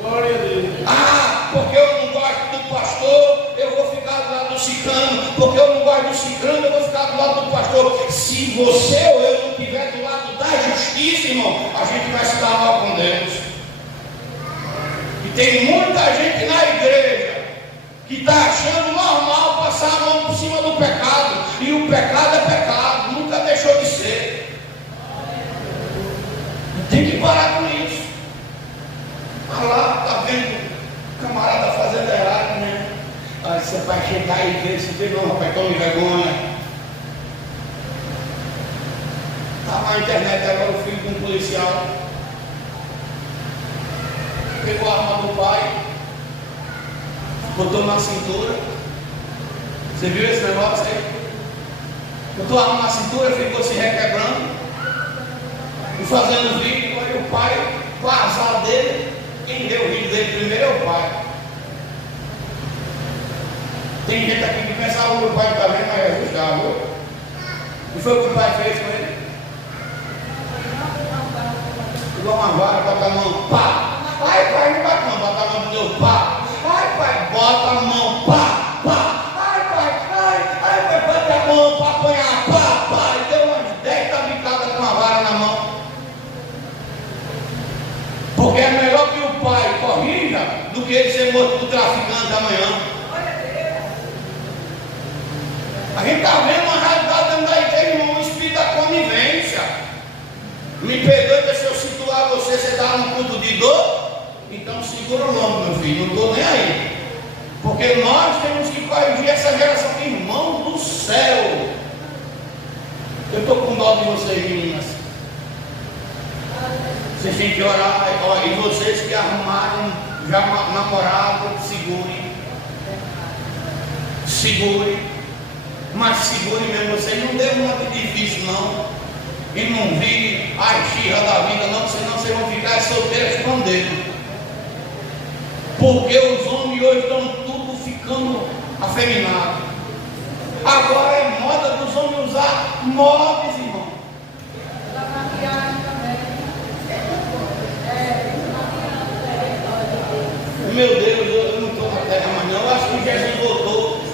Glória a Deus. Ah, porque eu não gosto do pastor, eu vou ficar do lado do ciclano. Porque eu não gosto do ciclano, eu vou ficar do lado do pastor. Se você ou eu não estiver do lado da justiça, irmão, a gente vai se dar mal com Deus. E tem muita gente na igreja que está achando normal passar a mão por cima do pecado. E o pecado é pecado, nunca deixou de ser. Tem que parar com isso. Ah lá, está vendo o camarada fazendo errado, né? Aí você vai chegar e ver, você vê, não, rapaz, tome vergonha. Estava na internet agora o filho de um policial. Pegou a arma do pai, botou na cintura. Você viu esse negócio aí? Botou a arma na cintura, ficou se requebrando e fazendo vídeo. Aí o pai, com a azar dele, quem deu o vídeo dele primeiro é o pai. Tem gente aqui que pensava que o pai está vendo, mas é justiça, viu? E foi o que o pai fez com ele. Pegou uma vara, bota a mão, pá! Ai, pai, não bate não, bota a mão do Deus, pá! Ai, pai, bota a mão, pá, pá! Ai, pai, bota a mão para apanhar, pá, pá! E deu umas 10 tabicadas com a vara na mão. Porque é melhor que o pai corrija do que ele ser morto do traficante amanhã. A gente está vendo uma realidade dentro da igreja, um espírito da conivência. Me perdoe se eu situar você está num culto de dor, então segura o nome, meu filho, não estou nem aí. Porque nós temos que corrigir essa geração, irmão do céu. Eu estou com dó de vocês, meninas. Vocês têm que orar, e vocês que arrumaram já namorado, segure, mas segure mesmo, vocês não dê uma de difícil não, e não vire a xirra da vida não, senão vocês vão ficar solteiros escondendo, porque os homens hoje estão tudo ficando afeminados. Agora é moda dos homens usar mods, irmão. Meu Deus, eu não estou na terra mais não, eu acho que Jesus voltou.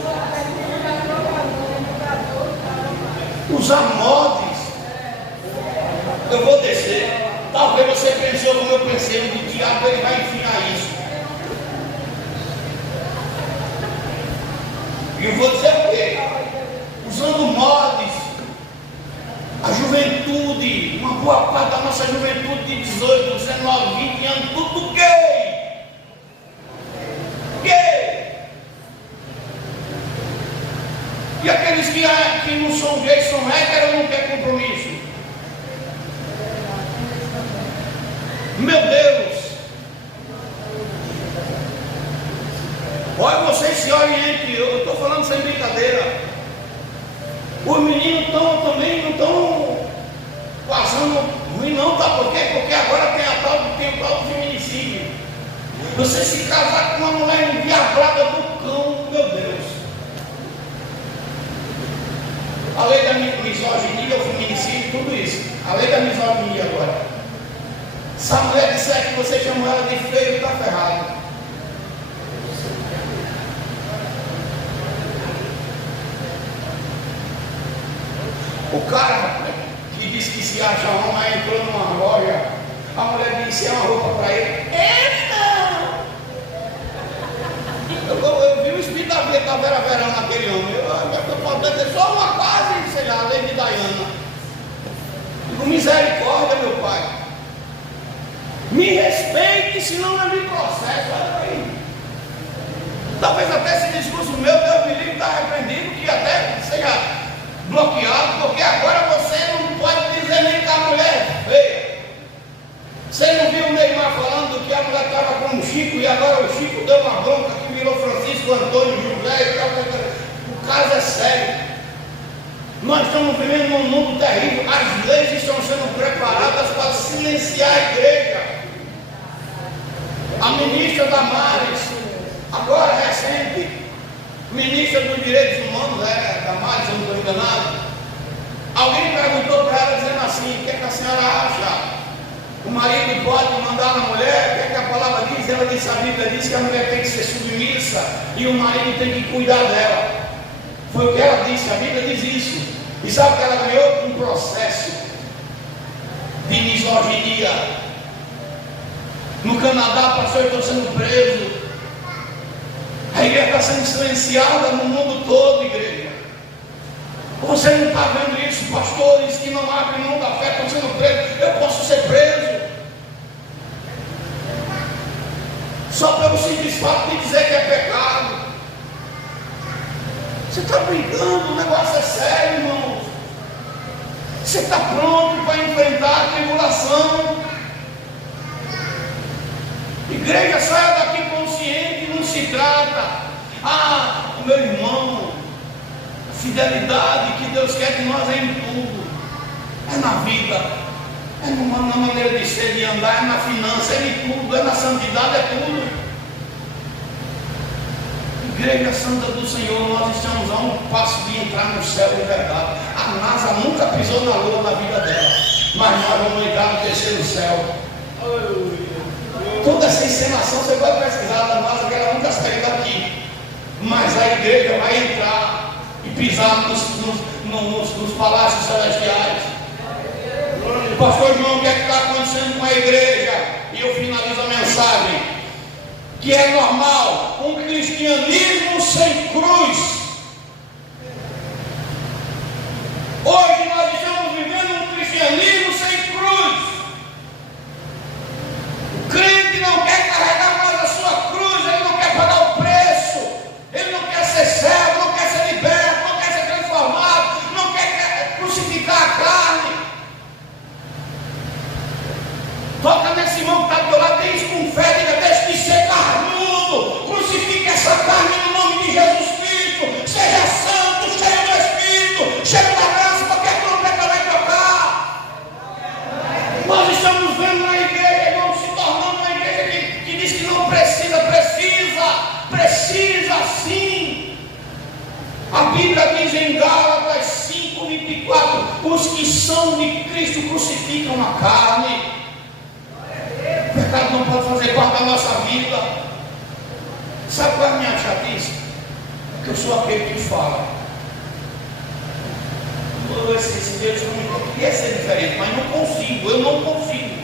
Usar mods. Eu vou descer. Talvez você pensou como eu pensei, o diabo ele vai enfiar isso. E eu vou dizer o quê? Usando mods. A juventude, uma boa parte da nossa juventude de 18, 19, 20 anos, tudo gay. E aqueles que não são gays, são héteros, não querem compromisso. Meu Deus. Olha, vocês se orientem, eu estou falando sem brincadeira. Os meninos também não estão passando ruim não, tá? Por quê? Porque agora tem o tal do feminicídio. Você se casar com uma mulher endiabrada do cão, meu Deus. A lei da misoginia, o feminicídio, tudo isso. A lei da misoginia agora. Se a mulher disser que você chamou ela de feio, está ferrado. O cara que disse que se acha homem, entrou numa loja Misericórdia, meu Pai. Me respeite, senão não me processa. Olha aí. Talvez até esse discurso meu, Deus me livre, está arrependido, que até seja bloqueado, porque agora você não pode dizer nem que a mulher é feia. Você não viu o Neymar falando que a mulher estava com o Chico e agora o Chico deu uma bronca que virou Francisco Antônio José e tal. O caso é sério. Nós estamos vivendo num mundo terrível. As leis estão sendo preparadas para silenciar a igreja. A ministra Damares, agora recente, ministra dos Direitos Humanos, Damares, se eu não estou enganado, alguém perguntou para ela dizendo assim: o que é que a senhora acha? O marido pode mandar na mulher? O que é que a palavra diz? Ela disse: a Bíblia diz que a mulher tem que ser submissa e o marido tem que cuidar dela. Foi o que ela disse, a Bíblia diz isso. E sabe que ela ganhou? Um processo de misoginia. No Canadá, pastor, eu estou sendo preso. A igreja está sendo silenciada no mundo todo, igreja. Você não está vendo isso? Pastores que não abrem mão da fé estão sendo presos. Eu posso ser preso só pelo simples fato de dizer que é pecado. Você está brincando, o negócio é sério, irmãos. Você está pronto para enfrentar a tribulação. Igreja, saia daqui consciente, não se trata. Meu irmão, a fidelidade que Deus quer de nós é em tudo. É na vida, é na maneira de ser, de andar, é na finança, é em tudo, é na santidade, é tudo. Igreja Santa do Senhor, nós estamos a um passo de entrar no céu de verdade. A NASA nunca pisou na lua na vida dela, mas nós vamos entrar no terceiro céu. Toda essa encenação você vai pesquisar da NASA, que ela nunca saiu daqui, mas a igreja vai entrar e pisar nos palácios celestiais. Pastor João, o que é que está acontecendo com a igreja? E eu finalizo a mensagem. Que é normal, um cristianismo sem cruz. Hoje nós estamos vivendo um cristianismo sem cruz. O crente não quer carregar mais a sua cruz, ele não quer pagar o preço, ele não quer ser cego, não quer ser liberto, não quer ser transformado, não quer crucificar a carne. Toca nesse irmão que está do teu lado, diz com fé, diga: deixe de ser carnudo, crucifique essa carne no nome de Jesus Cristo, seja santo, cheio do Espírito, cheio da graça, porque a trombeta vai tocar. Nós estamos vendo na igreja, irmão, se tornando uma igreja que diz que não precisa sim. A Bíblia diz em Gálatas 5:24, os que são de Cristo crucificam a carne. O pecado não pode fazer parte da nossa vida. Sabe qual é a minha chatice? Porque eu sou aquele que fala. Esse Deus não quer ser diferente, mas não consigo. Eu não consigo.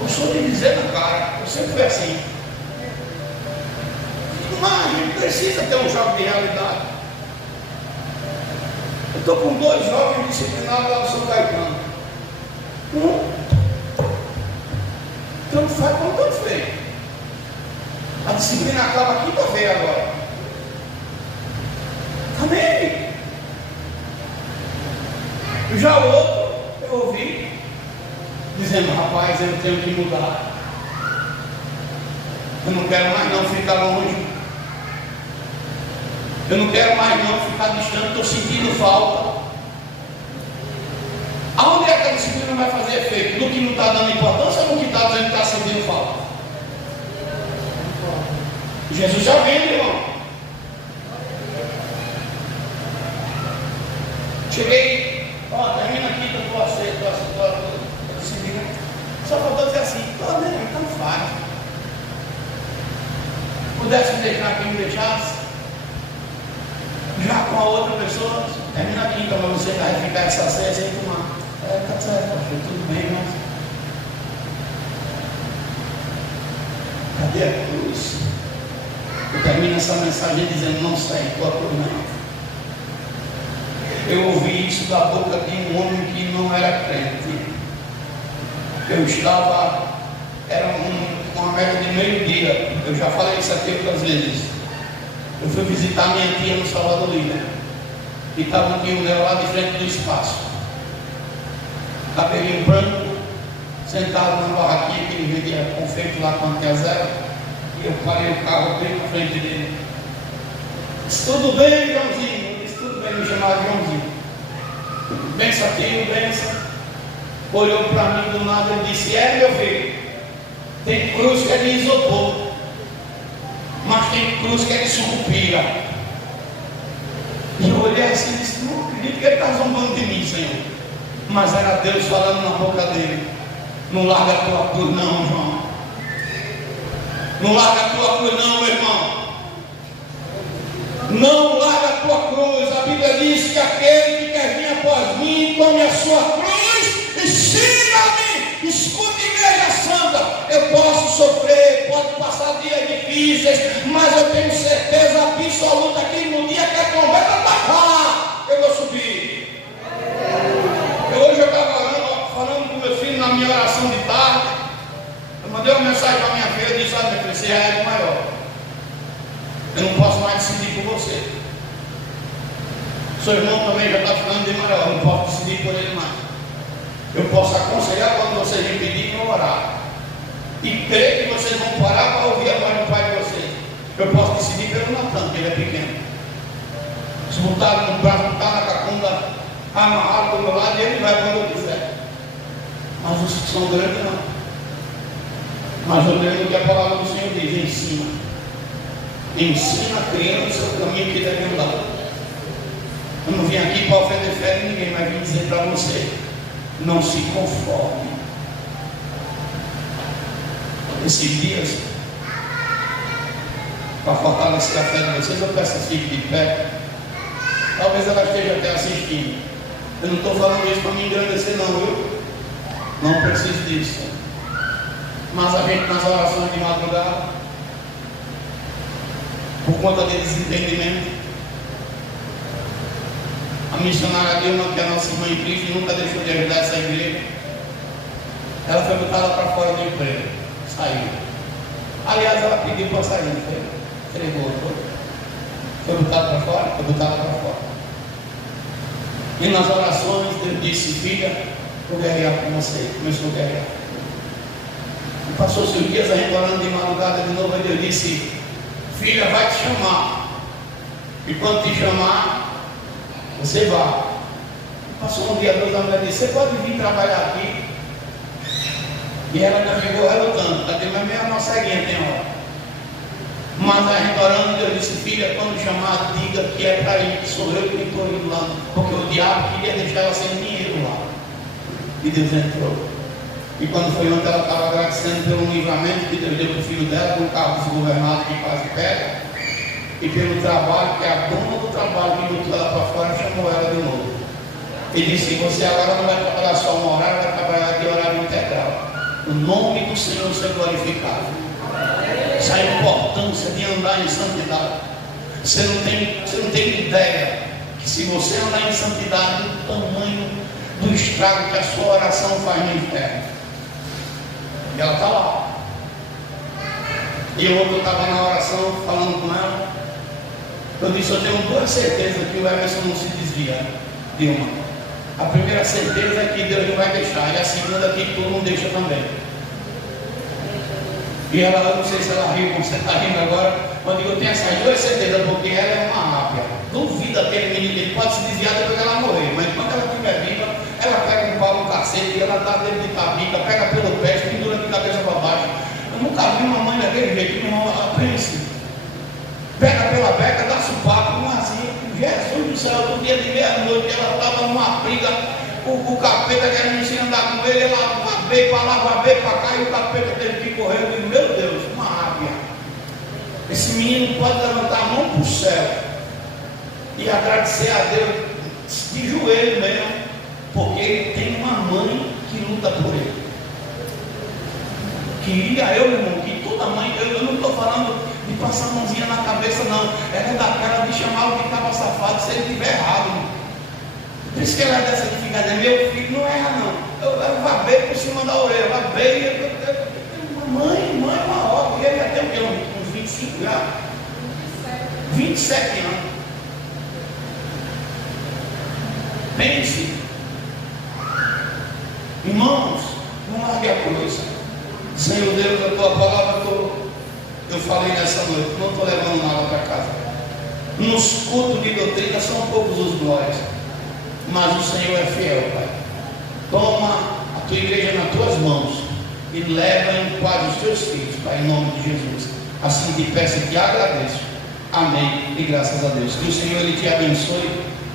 Eu sou de dizer na cara. Eu sempre fui assim. Mas a gente precisa ter um choque de realidade. Eu estou com 2 jovens disciplinados lá do São Caetano. Tanto faz como tanto fez. A disciplina acaba quinta-feira agora. Amém? Já o outro, eu ouvi dizendo: rapaz, eu tenho que mudar. Eu não quero mais não ficar longe. Eu não quero mais não ficar distante, estou sentindo falta. Aonde é que a disciplina vai fazer efeito? No que não está dando importância ou no que está dizendo que está sentindo falta? Jesus já vem, irmão. Cheguei, termina aqui que eu estou disciplina. Só faltou dizer assim: tanto faz. Pudesse me deixar aqui, me deixasse. Já com a outra pessoa, termina aqui, então você vai ficar essa ceia sem tomar. Tá certo, tudo bem, mas cadê a cruz? Eu termino essa mensagem dizendo: não sai tua cruz, não. Eu ouvi isso da boca de um homem que não era crente. Eu estava, era uma média de meio-dia. Eu já falei isso aqui outras vezes. Eu fui visitar minha tia no Salvador Líder. E estava um tio meu lá de frente do espaço. Cabelinho branco, sentado numa barraquinha que ele vendia confeito lá com a tia Zé. E eu parei o carro bem na frente dele. Disse, tudo bem, Joãozinho? Disse, tudo bem, me chamava Joãozinho. Benção, tio, benção. Olhou para mim do nada e disse, meu filho, tem cruz que é de isopor, mas tem cruz que é de sucupira. E eu olhei assim e disse, não acredito que ele está zombando de mim, Senhor. Mas era Deus falando na boca dele. Não larga a tua cruz não, João. Não larga a tua cruz não, meu irmão. Não larga a tua cruz. A Bíblia diz que aquele que quer vir após mim, tome a sua cruz e siga-me. Escute, igreja santa. Eu posso sofrer, pode passar dias difíceis, mas eu tenho certeza absoluta que no dia que a trombeta tocar, eu vou subir. Hoje eu estava falando com meu filho na minha oração de tarde. Eu mandei uma mensagem para minha filha e disse, olha, minha filha, você é maior. Eu não posso mais decidir por você. Seu irmão também já está ficando de maior, eu não posso decidir por ele mais. Eu posso aconselhar quando vocês me pedirem para orar. E crer que vocês vão parar para ouvir a voz do pai de vocês. Eu posso decidir pelo Natan, que ele é pequeno. Se botar no braço, botar na cacunda, amarrado do meu lado, e ele vai quando eu quiser. Mas os que são grandes não. Mas eu lembro que a palavra do Senhor diz, ensina. Ensina a criança o caminho que deve andar. Eu não vim aqui para ofender fé de ninguém, mas vim dizer para você, não se conforme. Esses dias, para fortalecer a fé de vocês, eu peço assim de pé. Talvez ela esteja até assistindo. Eu não estou falando isso para me engrandecer não, viu? Não preciso disso. Mas a gente nas orações de madrugada, por conta de desentendimento, a missionária Dilma, que é a nossa irmã em Cristo, nunca deixou de ajudar essa igreja. Ela foi botada para fora do emprego. Saiu. Aliás, ela pediu para sair, não foi? Ele voltou. Foi botada para fora? Foi botada para fora. E nas orações, Deus disse, filha, vou guerrear com você. Começou a guerrear. E passou-se os dias, a gente orando de madrugada de novo, e Deus disse, filha, vai te chamar. E quando te chamar, você vai. Passou um dia, dois, a mulher disse, você pode vir trabalhar aqui? E ela ainda ficou relutando, está dizendo, mas meio uma ceguinha tem hora. Mas a gente orando, Deus disse, filha, quando chamar, diga que é para ir, que sou eu que estou indo lá. Porque o diabo queria deixar ela sem dinheiro lá. E Deus entrou. E quando foi ontem, ela estava agradecendo pelo livramento que Deus deu para o filho dela, por um carro desgovernado que quase pega. E pelo trabalho, que a dona do trabalho que botou ela para fora, chamou ela de novo. E disse, você agora não vai trabalhar só um horário, vai trabalhar de horário integral. O nome do Senhor seja glorificado. Essa é a importância de andar em santidade. Você não tem ideia que se você andar em santidade, o tamanho do estrago que a sua oração faz no inferno. E ela está lá. E o outro estava na oração falando com ela. Eu disse, eu tenho duas certezas que o Emerson não se desvia de uma. A primeira certeza é que Deus não vai deixar, e a segunda é que todo mundo deixa também. E ela, eu não sei se ela riu, como você está rindo agora, quando eu tenho essas duas certezas, porque ela é uma ápia. Duvida aquele menino, ele pode se desviar depois que ela morrer, mas enquanto ela estiver viva, ela pega um pau no cacete, e ela dá dentro de tabica, pega pelo pé, pendura de cabeça para baixo. Eu nunca vi uma mãe daquele jeito, meu irmão, pense. Pega pela beca, dá supapo, uma assim, Jesus do céu, no dia de meia-noite, ela estava numa briga, o capeta querendo me ensinar a andar com ele, ela veio para lá, veio para cá, e o capeta teve que correr. Eu digo, meu Deus, uma águia. Esse menino pode levantar a mão para o céu e agradecer a Deus de joelho mesmo, porque ele tem uma mãe que luta por ele. Queria eu, meu irmão, que toda mãe, eu não estou falando de passar a mãozinha na cabeça, não. Era daquela de chamar o que estava safado se ele estiver errado. Por isso que ela é dessa dificuldade. Meu filho não erra, não. Eu babei por cima da orelha, babei. Mãe, uma hora. Ele já tem o quê? Uns 25 já? 27 anos. Pense. Irmãos, não largue a coisa. Senhor Deus, a tua palavra eu falei nessa noite, não estou levando nada para casa. Nos cultos de doutrina são poucos os glórias, mas o Senhor é fiel, Pai. Toma a tua igreja nas tuas mãos e leva em paz os teus filhos, Pai, em nome de Jesus. Assim te peço e te agradeço. Amém. E graças a Deus. Que o Senhor ele te abençoe,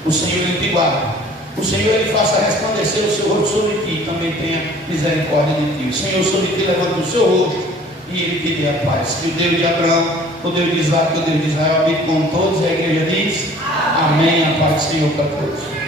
o Senhor ele te guarde. O Senhor ele faça resplandecer o seu rosto sobre ti e também tenha misericórdia de ti. O Senhor sobre ti levanta o seu rosto e ele te dê a paz. Que o Deus de Abraão, o Deus de Isaac, o Deus de Israel habite com todos. E a igreja diz: Amém. A paz do Senhor para todos.